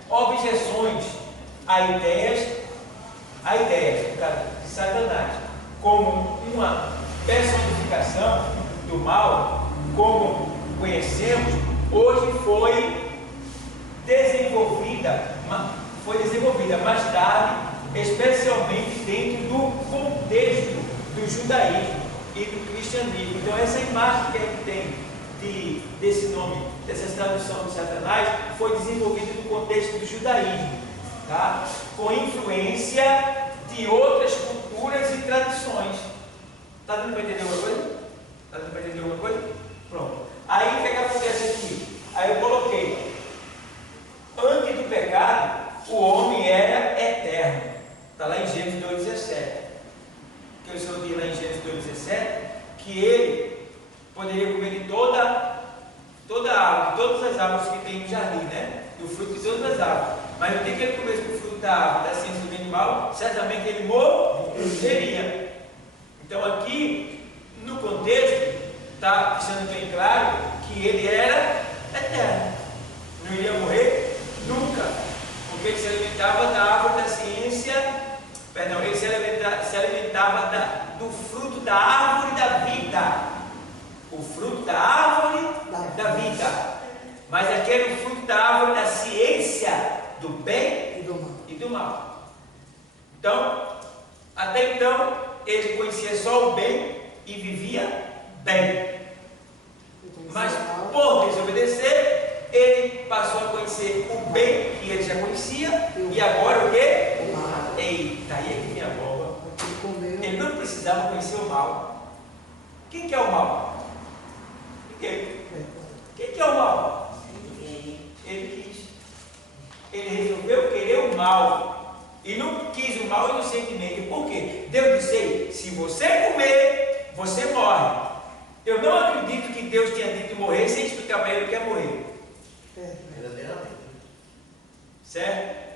objeções a ideias de Satanás, como uma personificação do mal, como conhecemos, hoje foi desenvolvida mais tarde, especialmente dentro do contexto do judaísmo e do cristianismo. Então essa imagem que a gente tem desse nome, dessa tradução de Satanás, foi desenvolvida no contexto do judaísmo, tá? Com influência de outras culturas e tradições. Está dando para entender alguma coisa? Está dando para entender alguma coisa? Pronto. Aí o que acontece aqui? Aí eu coloquei, antes do pecado, o homem era eterno. Está lá em Gênesis 2,17. Que o Senhor diz lá em Gênesis 2,17 que ele poderia comer de toda a árvore, de todas as árvores que tem no jardim, né? Do fruto de todas as árvores. Mas no dia que ele comesse do fruto da árvore, da ciência do bem e do mal, certamente ele morreria. Então aqui, no contexto, está deixando bem claro que ele era eterno. Não iria morrer nunca, porque ele se alimentava da árvore da ciência. Perdão, ele se alimentava do fruto da árvore da vida. O fruto da árvore da vida. Mas aquele fruto da árvore da ciência do bem e do mal. Então, até então, ele conhecia só o bem e vivia bem. Mas por desobedecer, ele passou a conhecer o bem que ele já conhecia. E agora o quê? Eita, aí é que vem a bomba. Ele não precisava conhecer o mal. Quem que é o mal? Ninguém. Quem que é o mal? Ele quis. Ele resolveu querer o mal. E não quis o mal inocentemente. Por quê? Deus disse: se você comer, você morre. Eu não acredito que Deus tenha dito morrer sem explicar para ele o que é morrer. Certo?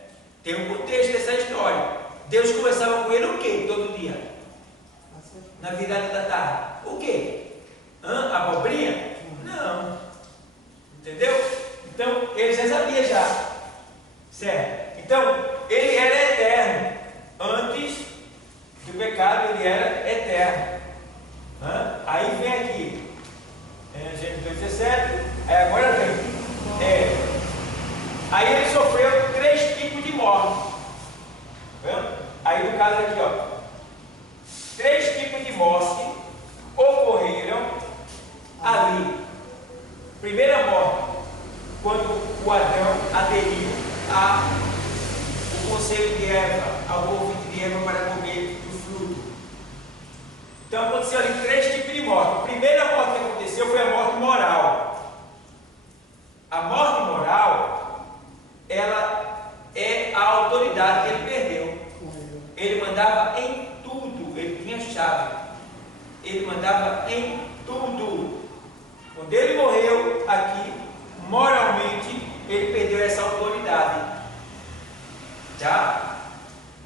Tem um contexto dessa história. Deus conversava com ele o quê? Todo dia? Na virada da tarde. O quê? Abobrinha? Não. Entendeu? Então, ele já sabia já. Certo? Então, ele era eterno. Antes do pecado, ele era eterno. Aí vem aqui. Gênesis 2,17. Aí agora vem. Aí ele sofreu 3 tipos de morte. Aí no caso aqui, ó, 3 tipos de morte ocorreram ali. Primeira morte, quando o Adão aderiu ao conselho de Eva, ao convite de Eva para comer do fruto. Então aconteceu ali 3 tipos de morte. A primeira morte que aconteceu foi a morte moral. A morte moral, ela é a autoridade que ele perdeu. Ele mandava em tudo, ele tinha chave. Ele mandava em tudo. Quando ele morreu aqui, moralmente, ele perdeu essa autoridade. Já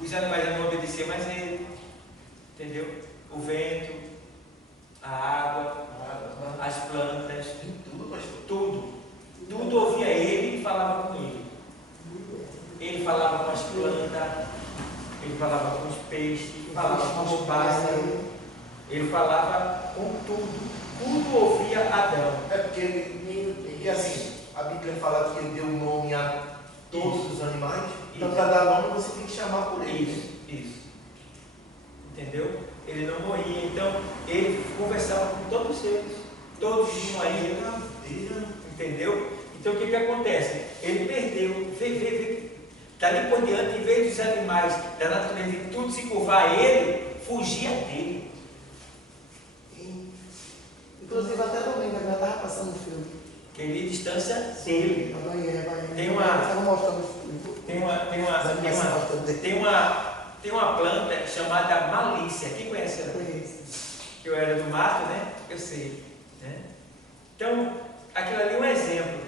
os animais não obedeciam mais ele. Entendeu? O vento, a água, as plantas, tudo ouvia ele e falava com ele. Ele falava com as plantas, ele falava com os peixes, falava com os pássaros, ele falava com tudo. Tudo ouvia Adão. É porque assim, a Bíblia fala que ele deu nome a todos os animais. Então, para dar nome, você tem que chamar por eles. Isso. Entendeu? Ele não morria. Então, ele conversava com todos eles. Todos tinham a ele. Entendeu? Então, o que acontece? Ele perdeu. Dali por diante, em vez dos animais da natureza de tudo se curvar a ele, fugia dele. Inclusive até domingo, eu estava passando o filme. Queria distância dele. Tem uma planta chamada malícia. Quem conhece ela? Que eu era do mato, né? Eu sei. Né? Então, aquilo ali é um exemplo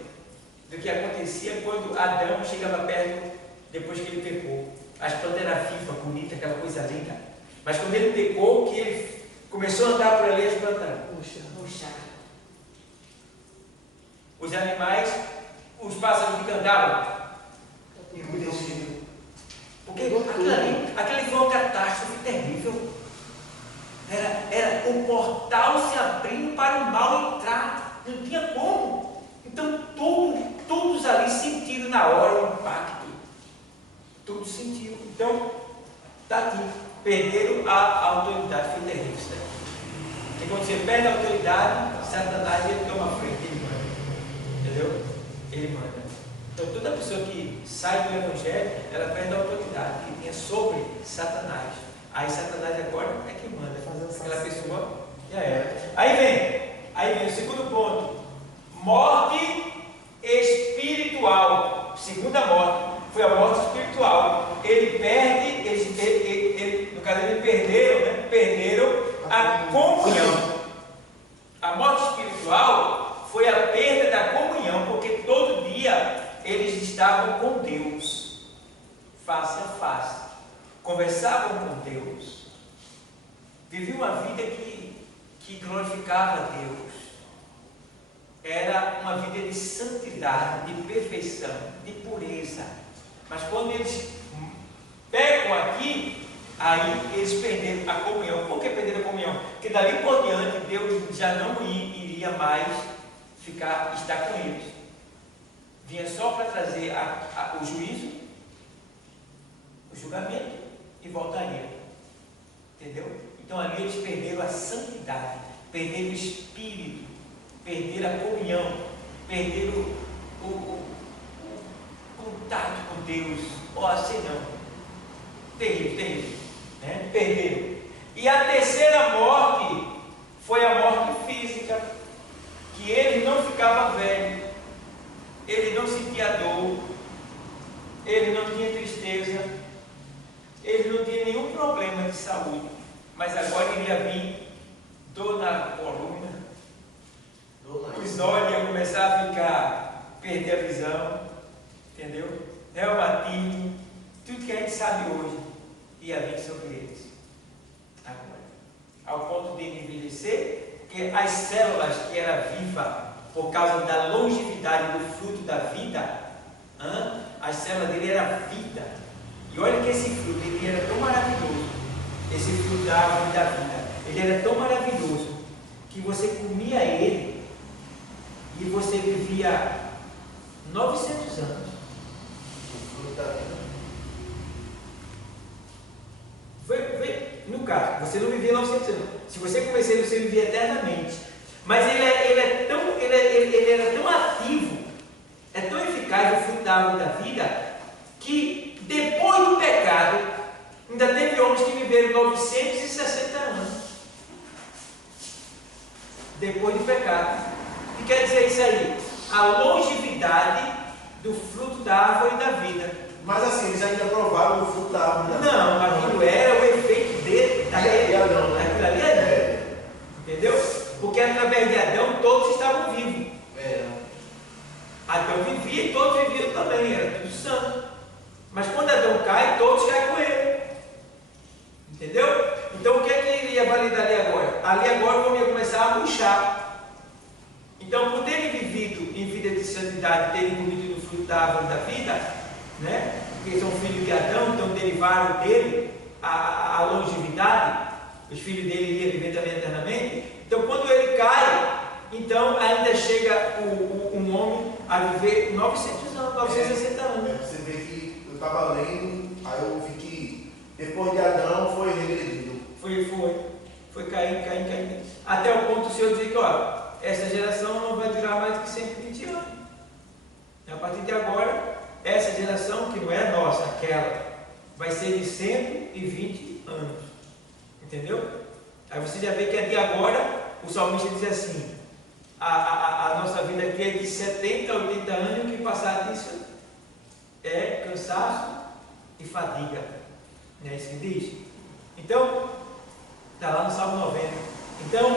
do que acontecia quando Adão chegava perto, depois que ele pecou. As plantas eram fifas, bonitas, aquela coisa linda. Mas quando ele pecou, que ele começou a andar por ali, as plantas murcharam. Os animais, os pássaros que cantavam. Porque aquilo ali foi uma catástrofe terrível. Era o portal se abrindo para o mal entrar. Não tinha como. Então todos ali sentiram na hora o impacto. Todos sentiram. Então, está aqui. Perderam a autoridade. Foi terrível isso daí. Porque quando você perde a autoridade, Satanás ele toma a frente, ele manda. Entendeu? Ele manda. Então toda pessoa que sai do Evangelho, ela perde a autoridade que tinha sobre Satanás. Aí Satanás agora é que manda. Aquela pessoa já era. Aí vem o segundo ponto. Morte espiritual. Segunda morte. Foi a morte espiritual. Ele perde, no caso eles perderam, né? Perderam a comunhão. A morte espiritual foi a perda da comunhão, porque todo dia eles estavam com Deus, face a face, conversavam com Deus, viviam uma vida que glorificava a Deus, era uma vida de santidade, de perfeição, de pureza. Mas quando eles pecam aqui, aí eles perderam a comunhão. Por que perderam a comunhão? Porque dali por diante Deus já não iria mais estar com eles. Vinha só para trazer o juízo, o julgamento e voltaria. Entendeu? Então ali eles perderam a santidade, perderam o espírito, perderam a comunhão, perderam o contato com Deus. Assim não. Terrível. Né? Perderam. E a terceira morte foi a morte física, que ele não ficava velho, ele não sentia dor, ele não tinha tristeza, ele não tinha nenhum problema de saúde, mas agora iria vir dor na coluna, os olhos iam começar a perder a visão, entendeu? Reumatismo, tudo que a gente sabe hoje ia vir sobre eles. Agora, ao ponto de envelhecer, porque as células que eram vivas por causa da longevidade do fruto da vida, as células dele eram vida. E olha que esse fruto, ele era tão maravilhoso, esse fruto da árvore da vida, ele era tão maravilhoso, que você comia ele e você vivia 900 anos. O fruto da vida. No caso, você não vivia 900 anos. Se você começar, você vivia eternamente. Mas ele era tão ativo, é tão eficaz o fruto da árvore da vida, que depois do pecado, ainda teve homens que viveram 960 anos. Depois do pecado. O que quer dizer isso aí? A longevidade do fruto da árvore da vida. Mas assim, eles ainda provaram o fruto da árvore da vida. Não, aquilo era o efeito dele, daquele Adão, né? aquilo ali é. Entendeu? Porque através de Adão todos estavam vivos. Adão vivia e todos viviam também, era tudo santo. Mas quando Adão cai, todos caem com ele. Entendeu? Então o que é que ele ia validar ali agora? Ali agora o homem ia começar a murchar. Então, por terem vivido em vida de santidade, terem comido do fruto da árvore da vida, né? Porque são filhos de Adão, então derivaram dele a longevidade, os filhos dele iam viver também eternamente. Então quando ele cai, então ainda chega um homem a viver 900 anos, 960 anos. Você vê que eu estava lendo, aí eu vi que depois de Adão foi regredido. Foi caindo. Até o ponto do Senhor dizer que, ó, essa geração não vai durar mais do que 120 anos. A partir de agora, essa geração que não é a nossa, aquela, vai ser de 120 anos. Entendeu? Aí você já vê que aqui agora o salmista diz assim: a nossa vida aqui é de 70 a 80 anos, e o que passar disso é cansaço e fadiga. Não é isso que diz? Então, está lá no Salmo 90. Então,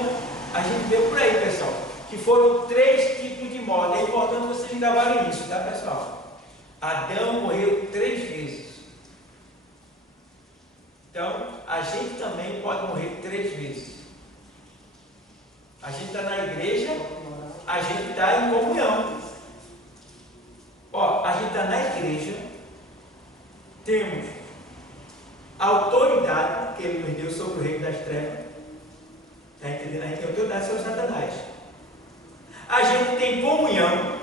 a gente vê por aí, pessoal, que foram 3 tipos de morte. É importante vocês gravarem isso, tá, pessoal? Adão morreu 3 vezes. Então, a gente também pode morrer 3 vezes. A gente está na igreja, a gente está em comunhão. Ó, a gente está na igreja, temos a autoridade que Ele nos deu sobre o reino das trevas. Está entendendo? A gente tem autoridade sobre Satanás. A gente tem comunhão,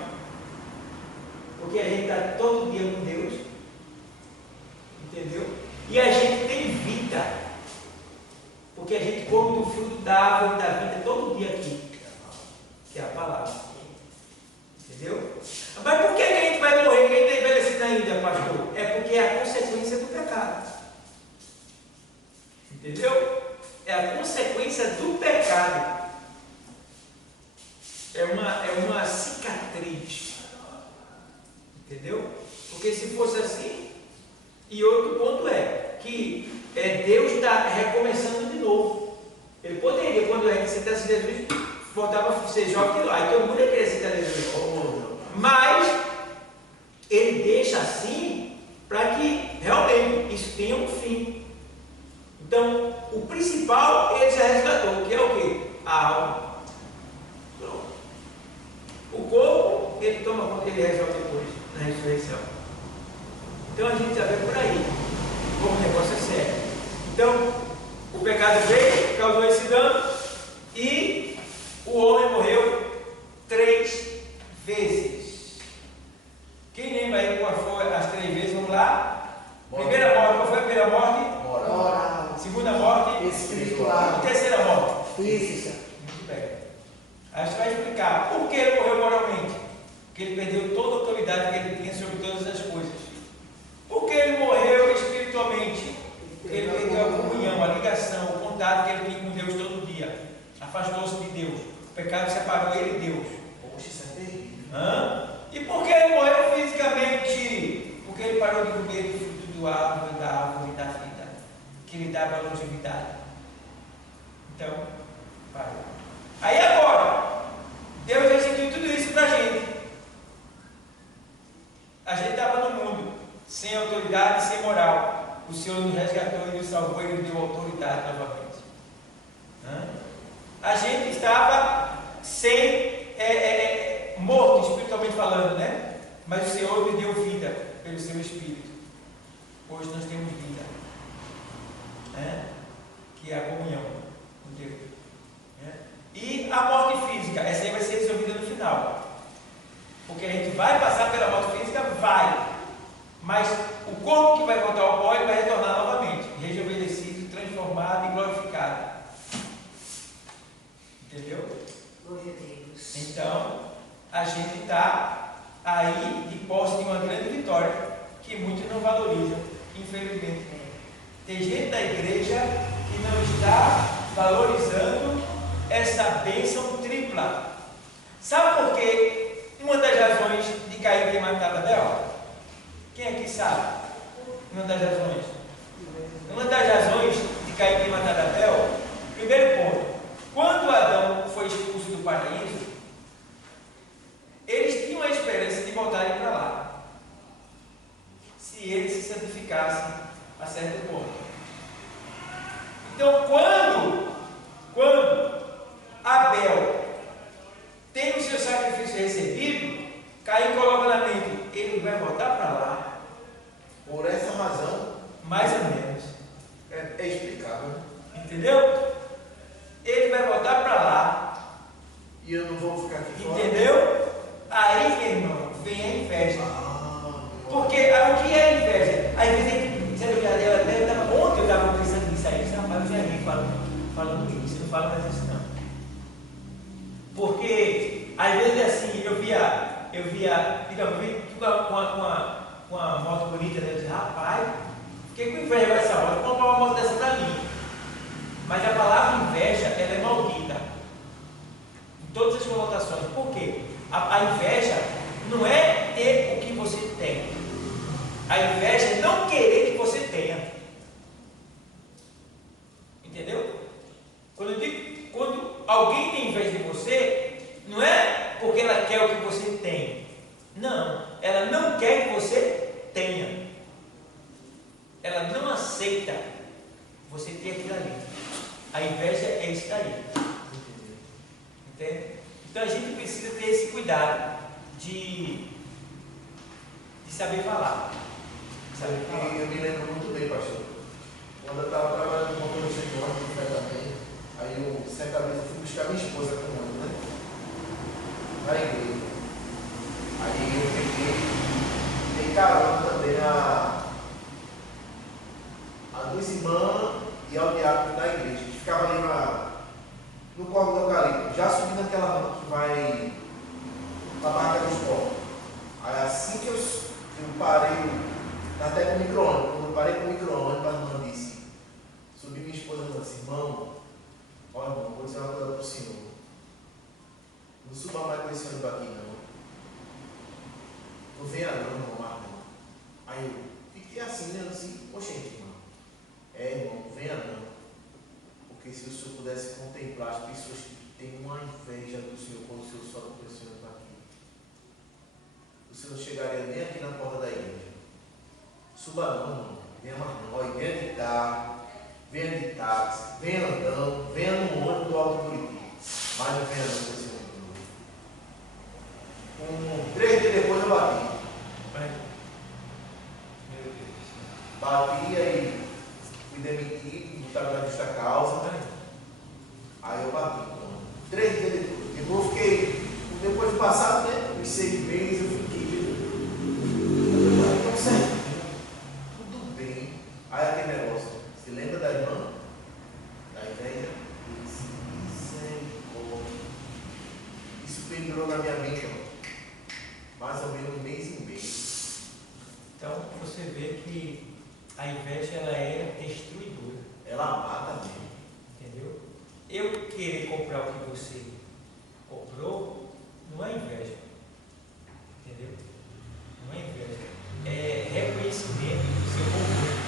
porque a gente está todo dia com Deus. Entendeu? E a gente tem vida, porque a gente come do fruto da árvore da vida todo dia aqui, que é a palavra. Entendeu? Mas por que a gente vai morrer? Quem está envelhecido ainda, pastor? É porque é a consequência do pecado. Entendeu? É a consequência do pecado. É uma cicatriz. Entendeu? Porque se fosse assim. E outro ponto é que Deus está recomeçando de novo. Ele poderia, quando a gente aceitasse Jesus, voltava a ser jovem, aí todo mundo ia querer aceitar Jesus. Mas Ele deixa assim para que realmente isso tenha um fim. Então, o principal Ele já resgatou, que é o quê? A alma. Pronto. O corpo, Ele toma conta, Ele resolve depois, na ressurreição. Então a gente já vê por aí como o negócio é sério. Então, o pecado veio, causou esse dano, e o homem morreu 3 vezes. Quem lembra aí qual foi as 3 vezes? Vamos lá. Primeira morte, qual foi a primeira morte? Moral. Segunda morte? Espiritual. E terceira morte? Física. Muito bem. Aí você vai explicar por que ele morreu moralmente. Porque ele perdeu toda a autoridade que ele tinha sobre todas as coisas. Porque ele morreu espiritualmente. Ele perdeu a comunhão, a ligação, o contato que ele tinha com Deus todo dia. Afastou-se de Deus. O pecado separou ele e Deus. Poxa, isso é terrível. E por que ele morreu fisicamente? Porque ele parou de comer do fruto da árvore da vida, que lhe dava longevidade. Então, vai. Aí agora, Deus restituiu tudo isso para a gente. A gente estava no mundo sem autoridade e sem moral. O Senhor nos resgatou e nos salvou e nos deu autoridade novamente. A gente estava morto, espiritualmente falando, né? Mas o Senhor nos deu vida pelo seu Espírito. Hoje nós temos vida, que é a comunhão com Deus. E a morte física, essa aí vai ser resolvida no final. Porque a gente vai passar pela morte física, vai. Mas o corpo que vai voltar ao pó, ele vai retornar novamente, rejuvenescido, transformado e glorificado. Entendeu? Glória a Deus. Então, a gente está aí de posse de uma grande vitória que muitos não valorizam, infelizmente. Tem gente da igreja que não está valorizando essa bênção tripla. Sabe por quê? Uma das razões de Caim ter matado Abel? Quem aqui sabe? Uma das razões. Uma das razões de Caim ter matado Abel, primeiro ponto, quando Adão foi expulso do paraíso, eles tinham a esperança de voltarem para lá, se eles se santificassem a certo ponto. Então, quando Abel tem o seu sacrifício recebido, Caim coloca na mente, ele vai voltar para lá. Por essa razão, Mais ou menos. é explicável. Entendeu? Ele vai voltar para lá. E eu não vou ficar aqui fora. Entendeu? Aí, meu irmão, vem a inveja. Porque o que é inveja? Às vezes a gente, ontem eu estava pensando nisso aí, rapaz, eu já vi falando isso, eu não falo mais isso não. Porque às vezes assim, eu via digamos, uma moto bonita, né? Eu disse, rapaz, fiquei com inveja dessa moto, vou comprar uma moto dessa para mim. Mas a palavra inveja, ela é maldita. Em todas as conotações. Por quê? A inveja não é ter o que você tem. A inveja é não querer que você tenha. Entendeu? Quando alguém tem inveja de você, não é porque ela quer o que você tem. Não, ela não quer que você tenha. Ela não aceita você ter aquilo ali. A inveja é isso daí. Entende? Então a gente precisa ter esse cuidado de saber falar. Eu me lembro muito bem, pastor. Quando eu estava trabalhando no motorista de ônibus também, aí certa vez eu fui buscar minha esposa com ônibus, né? Na igreja. Aí eu peguei carona também a duas irmãs e ao diácono da igreja. A gente ficava ali no Corvo do Eucalipto, já subindo aquela rampa que vai para a Barraca dos Povos. Aí assim que eu parei, até com o micro-ônibus, quando eu parei com o micro-ônibus, a irmã disse, subi minha esposa e disse, irmão, olha irmão, vou dizer uma coisa para o senhor. Não suba mais com esse ônibus aqui não. Não venha não, irmão, mais não. Aí eu fiquei assim, né? Assim, oxente, irmão. Irmão, não venha não. Porque se o senhor pudesse contemplar as pessoas que têm uma inveja do senhor quando o senhor sobe com esse ônibus aqui, o senhor não chegaria nem aqui na porta da igreja. Suba não, irmão. Venha mais não. Olha, venha de carro, venha de táxi, venha andando, venha no ônibus do Alto Curitiba. Mas não venha não com esse ônibus. 3 dias depois eu bati. Bati, aí fui demitido, botaram na justa causa. Aí eu bati. 3 dias depois. Depois eu fiquei, depois de passado, né? Uns 6 meses eu fiquei. Então certo. Tudo bem. Aí aquele negócio. Você lembra da irmã? Da inveja? Isso pendurou na minha mente, irmão. Mais ou menos 1 mês e meio. Então você vê que a inveja ela é destruidora. Ela mata mesmo. Entendeu? Eu querer comprar o que você comprou não é inveja. Entendeu? Não é inveja. É reconhecimento do seu bom gosto.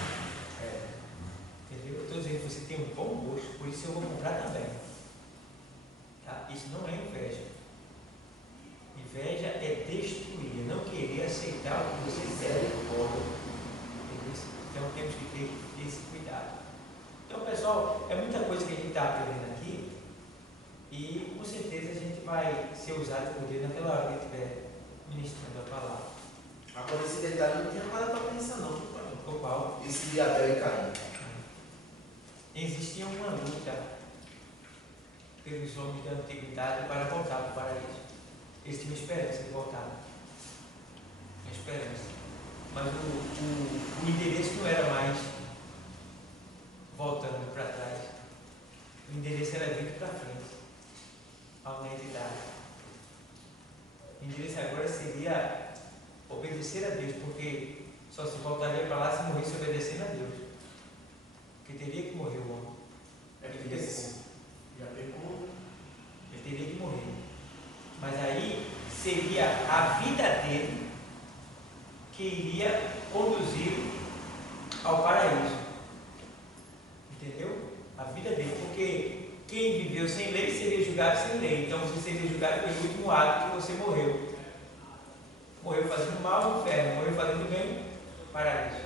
Entendeu? Eu estou dizendo que você tem um bom gosto, por isso eu vou comprar também. Tá? Isso não é inveja. Inveja é destruir, não querer aceitar o que você quer. Então temos que ter esse cuidado. Então, pessoal, é muita coisa que a gente está aprendendo aqui e com certeza a gente vai ser usado por Deus naquela hora que estiver ministrando a palavra. Agora esse detalhe eu não tinha parado para pensar não. O qual? Esse de Abel e Caim. Existia uma luta pelos homens da antiguidade para voltar para o paraíso. Eles tinham esperança de voltar. Uma esperança. Mas o endereço não era mais voltando para trás. O endereço era vindo para frente. A humanidade. O endereço agora seria obedecer a Deus, porque só se voltaria para lá se morresse obedecendo a Deus. Porque teria que morrer o homem. Já pecou. Ele teria que morrer. Mas aí seria a vida dele que iria conduzi-lo ao paraíso. Entendeu? A vida dele. Porque quem viveu sem lei seria julgado sem lei. Então você seria julgado pelo último ato que você morreu. Morreu fazendo mal no inferno, morreu fazendo bem, paraíso.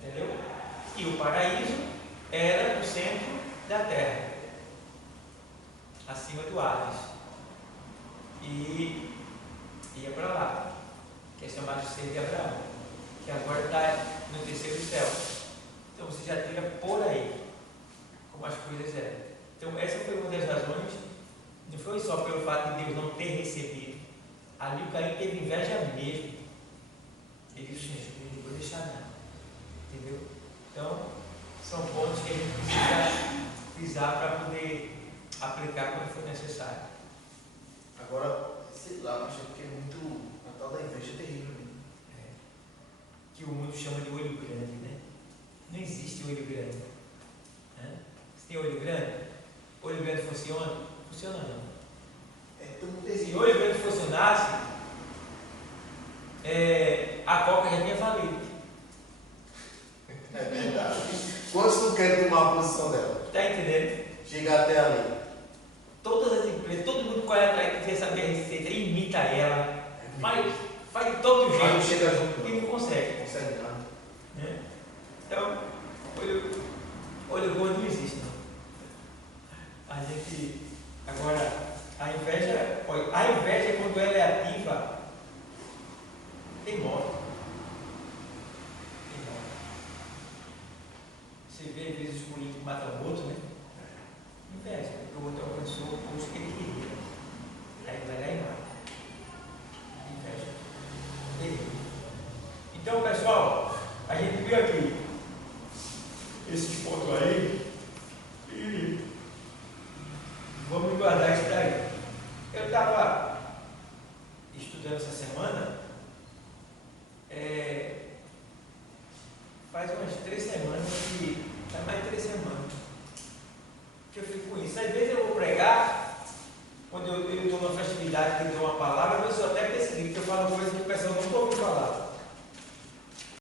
Entendeu? E o paraíso era o centro da terra, acima do Hades. E ia para lá, que é chamado de ser de Abraão, que agora está no terceiro céu. Então você já tira por aí como as coisas eram. Então essa foi uma das razões, não foi só pelo fato de Deus não ter recebido. Ali o Caim teve inveja mesmo. Ele disse, gente, eu não vou deixar nada. Entendeu? Então, são pontos que a gente precisa pisar para poder aplicar quando for necessário. Agora, sei lá, acho que é muito. A tal da inveja é terrível mesmo. mundo chama de olho grande, né? Não existe olho grande. Né? Se tem olho grande funciona? Funciona não. Se olho grande funcionasse, a Coca já tinha falido. É verdade. Quantos não querem tomar a posição dela? Está entendendo? Chegar até ali. Todas as empresas, todo mundo corre atrás que quer saber a receita, imita ela, faz de todo Mas não jeito chega junto. e não consegue. Não consegue nada. Né? Então, olho gordo não existe, não. Agora, a inveja quando ela é ativa, tem morte. Você vê às vezes os políticos matam o outro, né? Inveja, porque o outro alcançou o posto que ele queria. Aí vai lá e mata. Inveja. Então, pessoal, a gente viu aqui esses pontos aí e vamos guardar isso daí. Eu estava estudando essa semana, faz umas 3 semanas faz mais de 3 semanas que eu fico com isso. Às vezes eu vou pregar, quando eu estou numa festividade que eu dou uma palavra, eu sou até perseguido, que eu falo coisas que o pessoal não